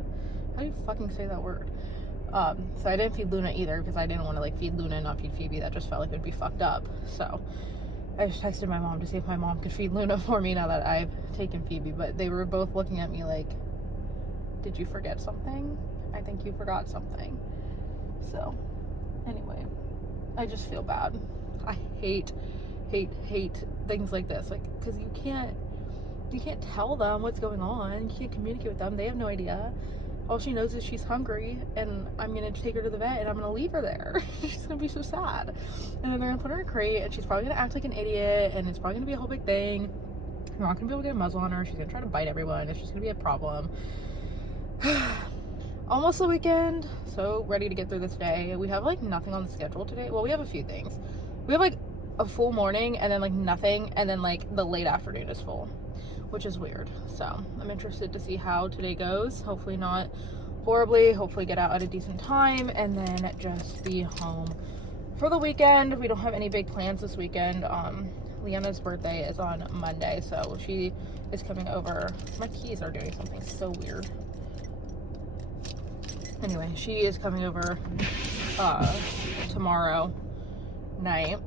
How do you fucking say that word? So I didn't feed Luna either, because I didn't want to like feed Luna and not feed Phoebe. That just felt like it would be fucked up. So I just texted my mom to see if my mom could feed Luna for me now that I've taken Phoebe, but they were both looking at me like, did you forget something? I think you forgot something. So anyway, I just feel bad. I hate things like this, like, because you can't tell them what's going on. You can't communicate with them. They have no idea. All she knows is she's hungry, and I'm gonna take her to the vet, and I'm gonna leave her there. She's gonna be so sad, and then they're gonna put her in a crate, and she's probably gonna act like an idiot, and it's probably gonna be a whole big thing. We're not gonna be able to get a muzzle on her. She's gonna try to bite everyone. It's just gonna be a problem. Almost the weekend, so ready to get through this day. We have like nothing on the schedule today. Well, we have a few things. We have like a full morning, and then like nothing, and then like the late afternoon is full, which is weird. So I'm interested to see how today goes. Hopefully not horribly. Hopefully get out at a decent time, and then just be home for the weekend. We don't have any big plans this weekend. Leanna's birthday is on Monday, so she is coming over. My keys are doing something so weird. Anyway, she is coming over tomorrow night,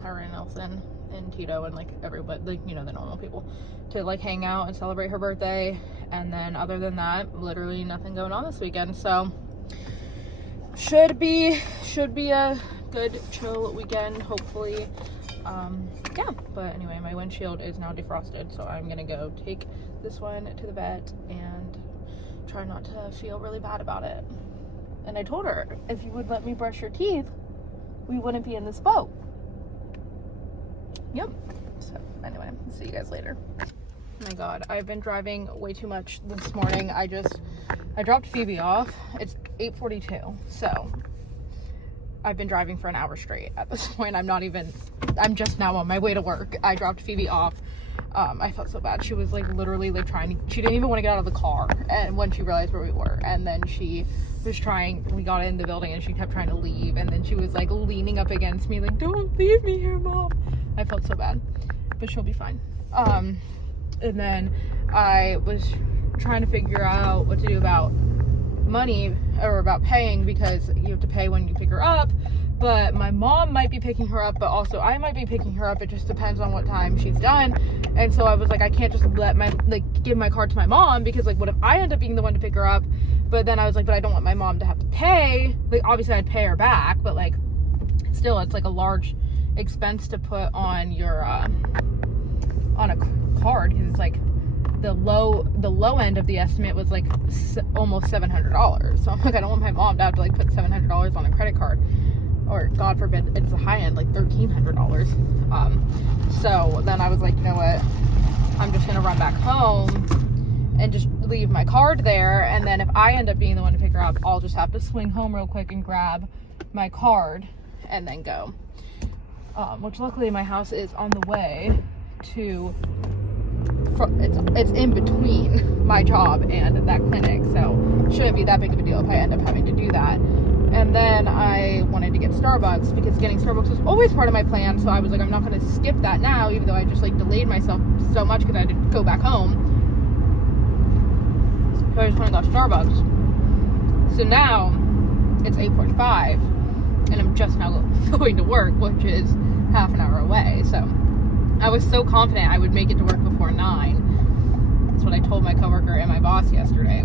her and Nelson and Tito and like everybody, like, you know, the normal people, to like hang out and celebrate her birthday. And then other than that, literally nothing going on this weekend. So should be a good chill weekend, hopefully. Yeah, but anyway, my windshield is now defrosted, so I'm gonna go take this one to the vet and try not to feel really bad about it. And I told her, if you would let me brush your teeth, we wouldn't be in this boat. Yep. So anyway, see you guys later. Oh my god, I've been driving way too much this morning. I dropped Phoebe off. It's 8:42, so I've been driving for an hour straight at this point. I'm just now on my way to work. I dropped Phoebe off. I felt so bad. She was like literally like she didn't even want to get out of the car, and when she realized where we were, and then she was we got in the building and she kept trying to leave, and then she was like leaning up against me like, don't leave me here, Mom. I felt so bad, but she'll be fine. And then I was trying to figure out what to do about money, or about paying, because you have to pay when you pick her up, but my mom might be picking her up, but also I might be picking her up. It just depends on what time she's done. And so I was like, I can't just give my card to my mom, because like, what if I end up being the one to pick her up? But then I was like, but I don't want my mom to have to pay. Like, obviously I'd pay her back, but like, still, it's like a large expense to put on your on a card, because it's like the low end of the estimate was like almost $700. So I'm like, I don't want my mom to have to like put $700 on a credit card, or God forbid it's the high end, like $1,300. So then I was like, you know what, I'm just gonna run back home and just leave my card there, and then if I end up being the one to pick her up, I'll just have to swing home real quick and grab my card and then go. Which luckily my house is on the way to, it's in between my job and that clinic, so shouldn't be that big of a deal if I end up having to do that. And then I wanted to get Starbucks, because getting Starbucks was always part of my plan, so I was like, I'm not going to skip that now, even though I just like delayed myself so much because I had to go back home. So I just went and got Starbucks. So now it's 8:45 and I'm just now going to work, which is half an hour away. So I was so confident I would make it to work before 9. That's what I told my coworker and my boss yesterday.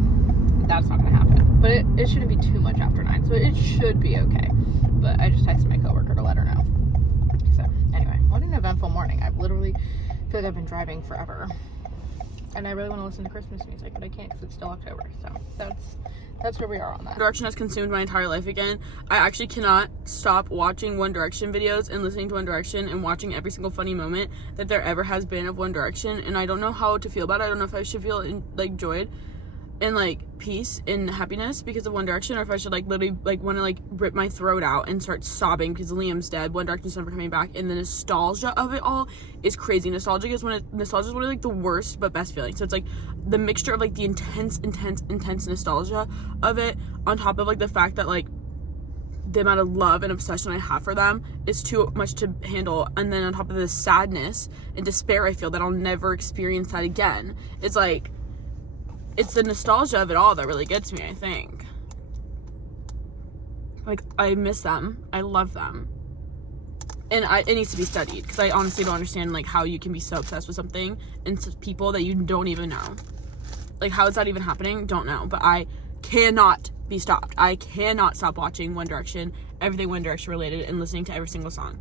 That's not going to happen. But it shouldn't be too much after 9, so it should be okay. But I just texted my coworker to let her know. So anyway, what an eventful morning. I've literally feel like I've been driving forever. And I really want to listen to Christmas music, but I can't because it's still October. So that's where we are on that. One Direction has consumed my entire life again. I actually cannot stop watching One Direction videos and listening to One Direction and watching every single funny moment that there ever has been of One Direction. And I don't know how to feel about it. I don't know if I should feel joy and like peace and happiness because of One Direction, or if I should like literally like want to like rip my throat out and start sobbing because Liam's dead, One Direction's never coming back, and the nostalgia of it all is crazy. Nostalgia is one of like the worst but best feelings. So it's like the mixture of like the intense nostalgia of it, on top of like the fact that like the amount of love and obsession I have for them is too much to handle, and then on top of the sadness and despair I feel that I'll never experience that again. It's like, it's the nostalgia of it all that really gets me, I think. Like, I miss them. I love them. And it needs to be studied, because I honestly don't understand, like, how you can be so obsessed with something and people that you don't even know. Like, how is that even happening? Don't know. But I cannot be stopped. I cannot stop watching One Direction, everything One Direction related, and listening to every single song.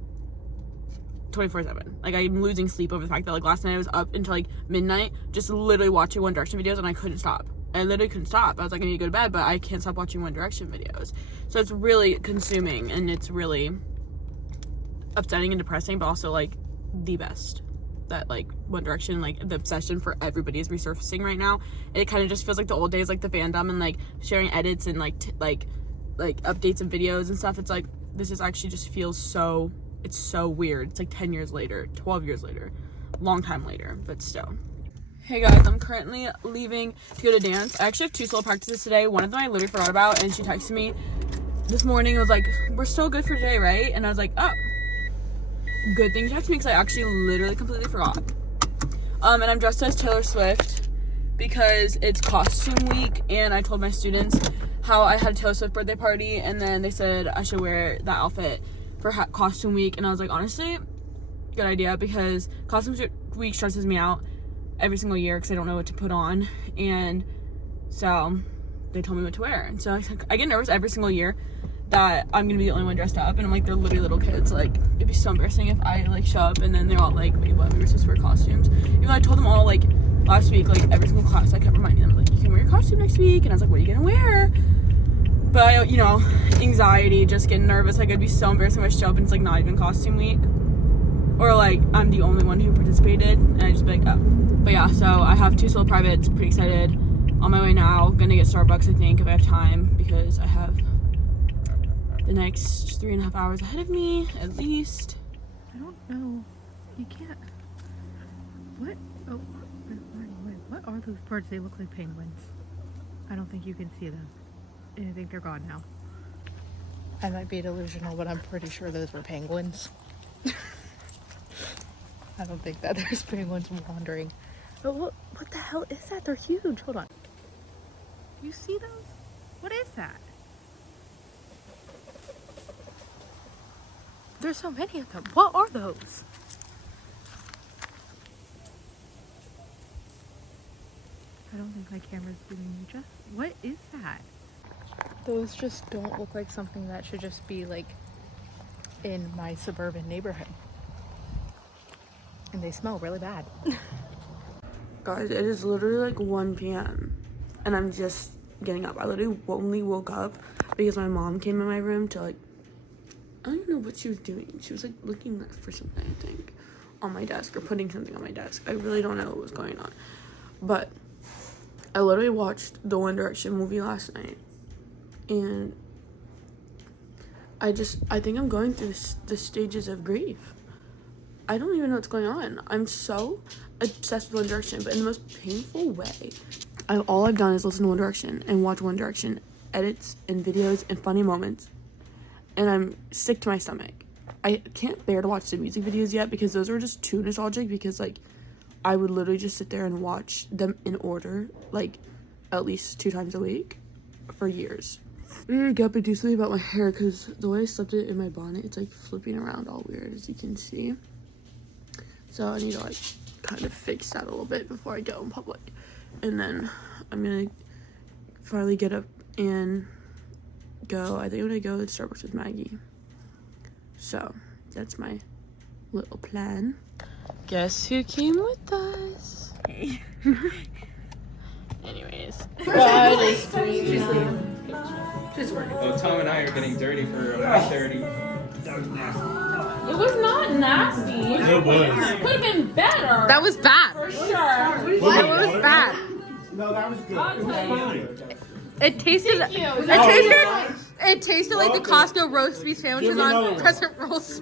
24/7. Like, I'm losing sleep over the fact that like last night I was up until like midnight just literally watching One Direction videos, and I couldn't stop. I literally couldn't stop. I was like, I need to go to bed, but I can't stop watching One Direction videos. So it's really consuming, and it's really upsetting and depressing, but also like the best that like One Direction, like the obsession for everybody is resurfacing right now. And it kind of just feels like the old days, like the fandom and like sharing edits and like updates and videos and stuff. It's like, this is actually just feels so, it's so weird. It's like 10 years later, 12 years later, long time later, but still. Hey guys, I'm currently leaving to go to dance. I actually have 2 solo practices today. One of them I literally forgot about, and she texted me this morning. It was like, we're still good for today, right? And I was like, oh, good thing you texted me, because I actually literally completely forgot. And I'm dressed as Taylor Swift because it's costume week, and I told my students how I had a Taylor Swift birthday party, and then they said I should wear that outfit for costume week, and I was like, honestly, good idea because costumes week stresses me out every single year because I don't know what to put on, and so they told me what to wear, and so I get nervous every single year that I'm gonna be the only one dressed up, and I'm like, they're literally little kids. Like, it'd be so embarrassing if I like show up and then they're all like, wait, what? We were supposed to wear costumes. Even though I told them all like last week, like every single class, I kept reminding them like, you can wear your costume next week, and I was like, what are you gonna wear? But you know, anxiety, just getting nervous. Like, it'd be so embarrassing if I show up and it's like not even costume week, or like I'm the only one who participated, and I just be like, oh. But yeah, so I have 2 solo privates. Pretty excited. On my way now. Gonna get Starbucks, I think, if I have time, because I have the next 3.5 hours ahead of me, at least. I don't know. You can't. What? Oh, wait, what are those birds? They look like penguins. I don't think you can see them. And I think they're gone now. I might be delusional, but I'm pretty sure those were penguins. I don't think that there's penguins wandering. But what the hell is that? They're huge. Hold on. You see those? What is that? There's so many of them. What are those? I don't think my camera's doing me justice. What is that? Those just don't look like something that should just be like in my suburban neighborhood. And they smell really bad. Guys, it is literally like 1 p.m. and I'm just getting up. I literally only woke up because my mom came in my room to like, I don't even know what she was doing. She was like looking for something, I think, on my desk, or putting something on my desk. I really don't know what was going on. But I literally watched the One Direction movie last night, and I think I'm going through the stages of grief. I don't even know what's going on. I'm so obsessed with One Direction, but in the most painful way. All I've done is listen to One Direction and watch One Direction edits and videos and funny moments, and I'm sick to my stomach. I can't bear to watch the music videos yet because those are just too nostalgic, because like I would literally just sit there and watch them in order like at least 2 times a week for years. I need to get up and do something about my hair because the way I slipped it in my bonnet, it's like flipping around all weird, as you can see. So I need to like kind of fix that a little bit before I go in public. And then I'm gonna finally get up and go. I think I'm gonna go to Starbucks with Maggie. So that's my little plan. Guess who came with us? Hey. Anyways. Oh, Tom and I are getting dirty for 5:30. It was not nasty. It was. Could have been better. That was bad. For sure. That was bad. No, that was good. It was fine. It tasted. It tasted like the Costco roast beef sandwiches on crescent rolls.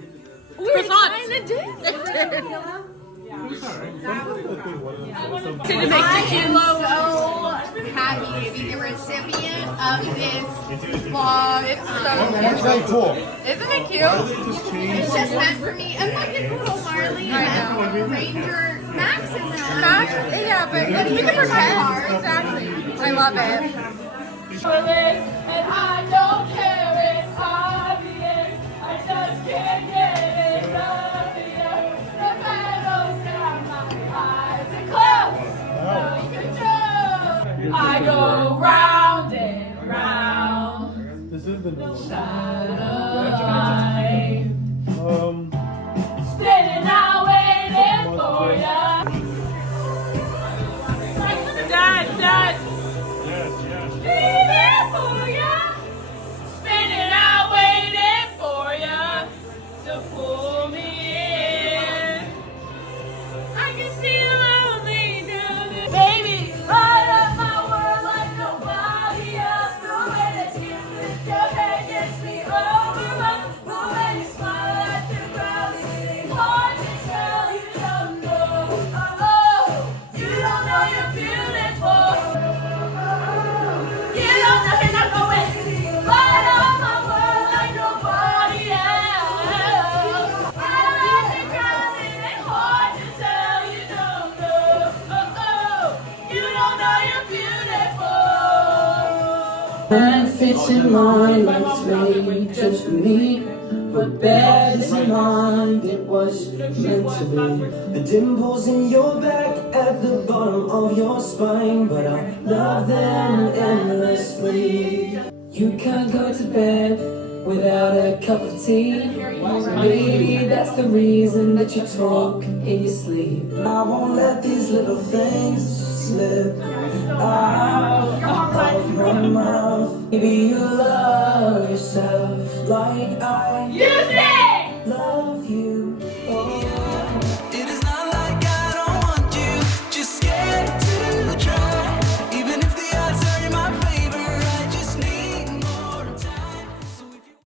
Croissants. It did. It did. I'm so happy to be the recipient of this vlog. It's That's really cool. Isn't it cute? It's just meant for me. And look at little Marley and Ranger Max is now. Max? Yeah, but you can pretend. Exactly. I love it. And I don't care, it's obvious. I just can't get enough of you. The battle's got my eyes are closed. No, you can do. I go round and round. This is the new one. Spinning out waiting for ya. Dad. Yes. Be there for ya. Spinning out waiting for ya to pull me in. I can see you lonely doing. Baby, light up my world like nobody else. The way that you lift your head gets me overwhelmed. The way you smile at the crowd, it's hard to tell. You don't know, you don't know you're beautiful. You don't know you're not going. Light up my world like nobody else. I love the crowd, it ain't hard to tell. You don't know, you don't know you're beautiful. And fits in my life's made just for me. But bear this in mind, it was meant to be. The dimples in your back at the bottom of your spine, but I love them endlessly. You can't go to bed without a cup of tea. Maybe that's the reason that you talk in your sleep. I won't let these little things slip out of my mouth. Maybe you love yourself like I.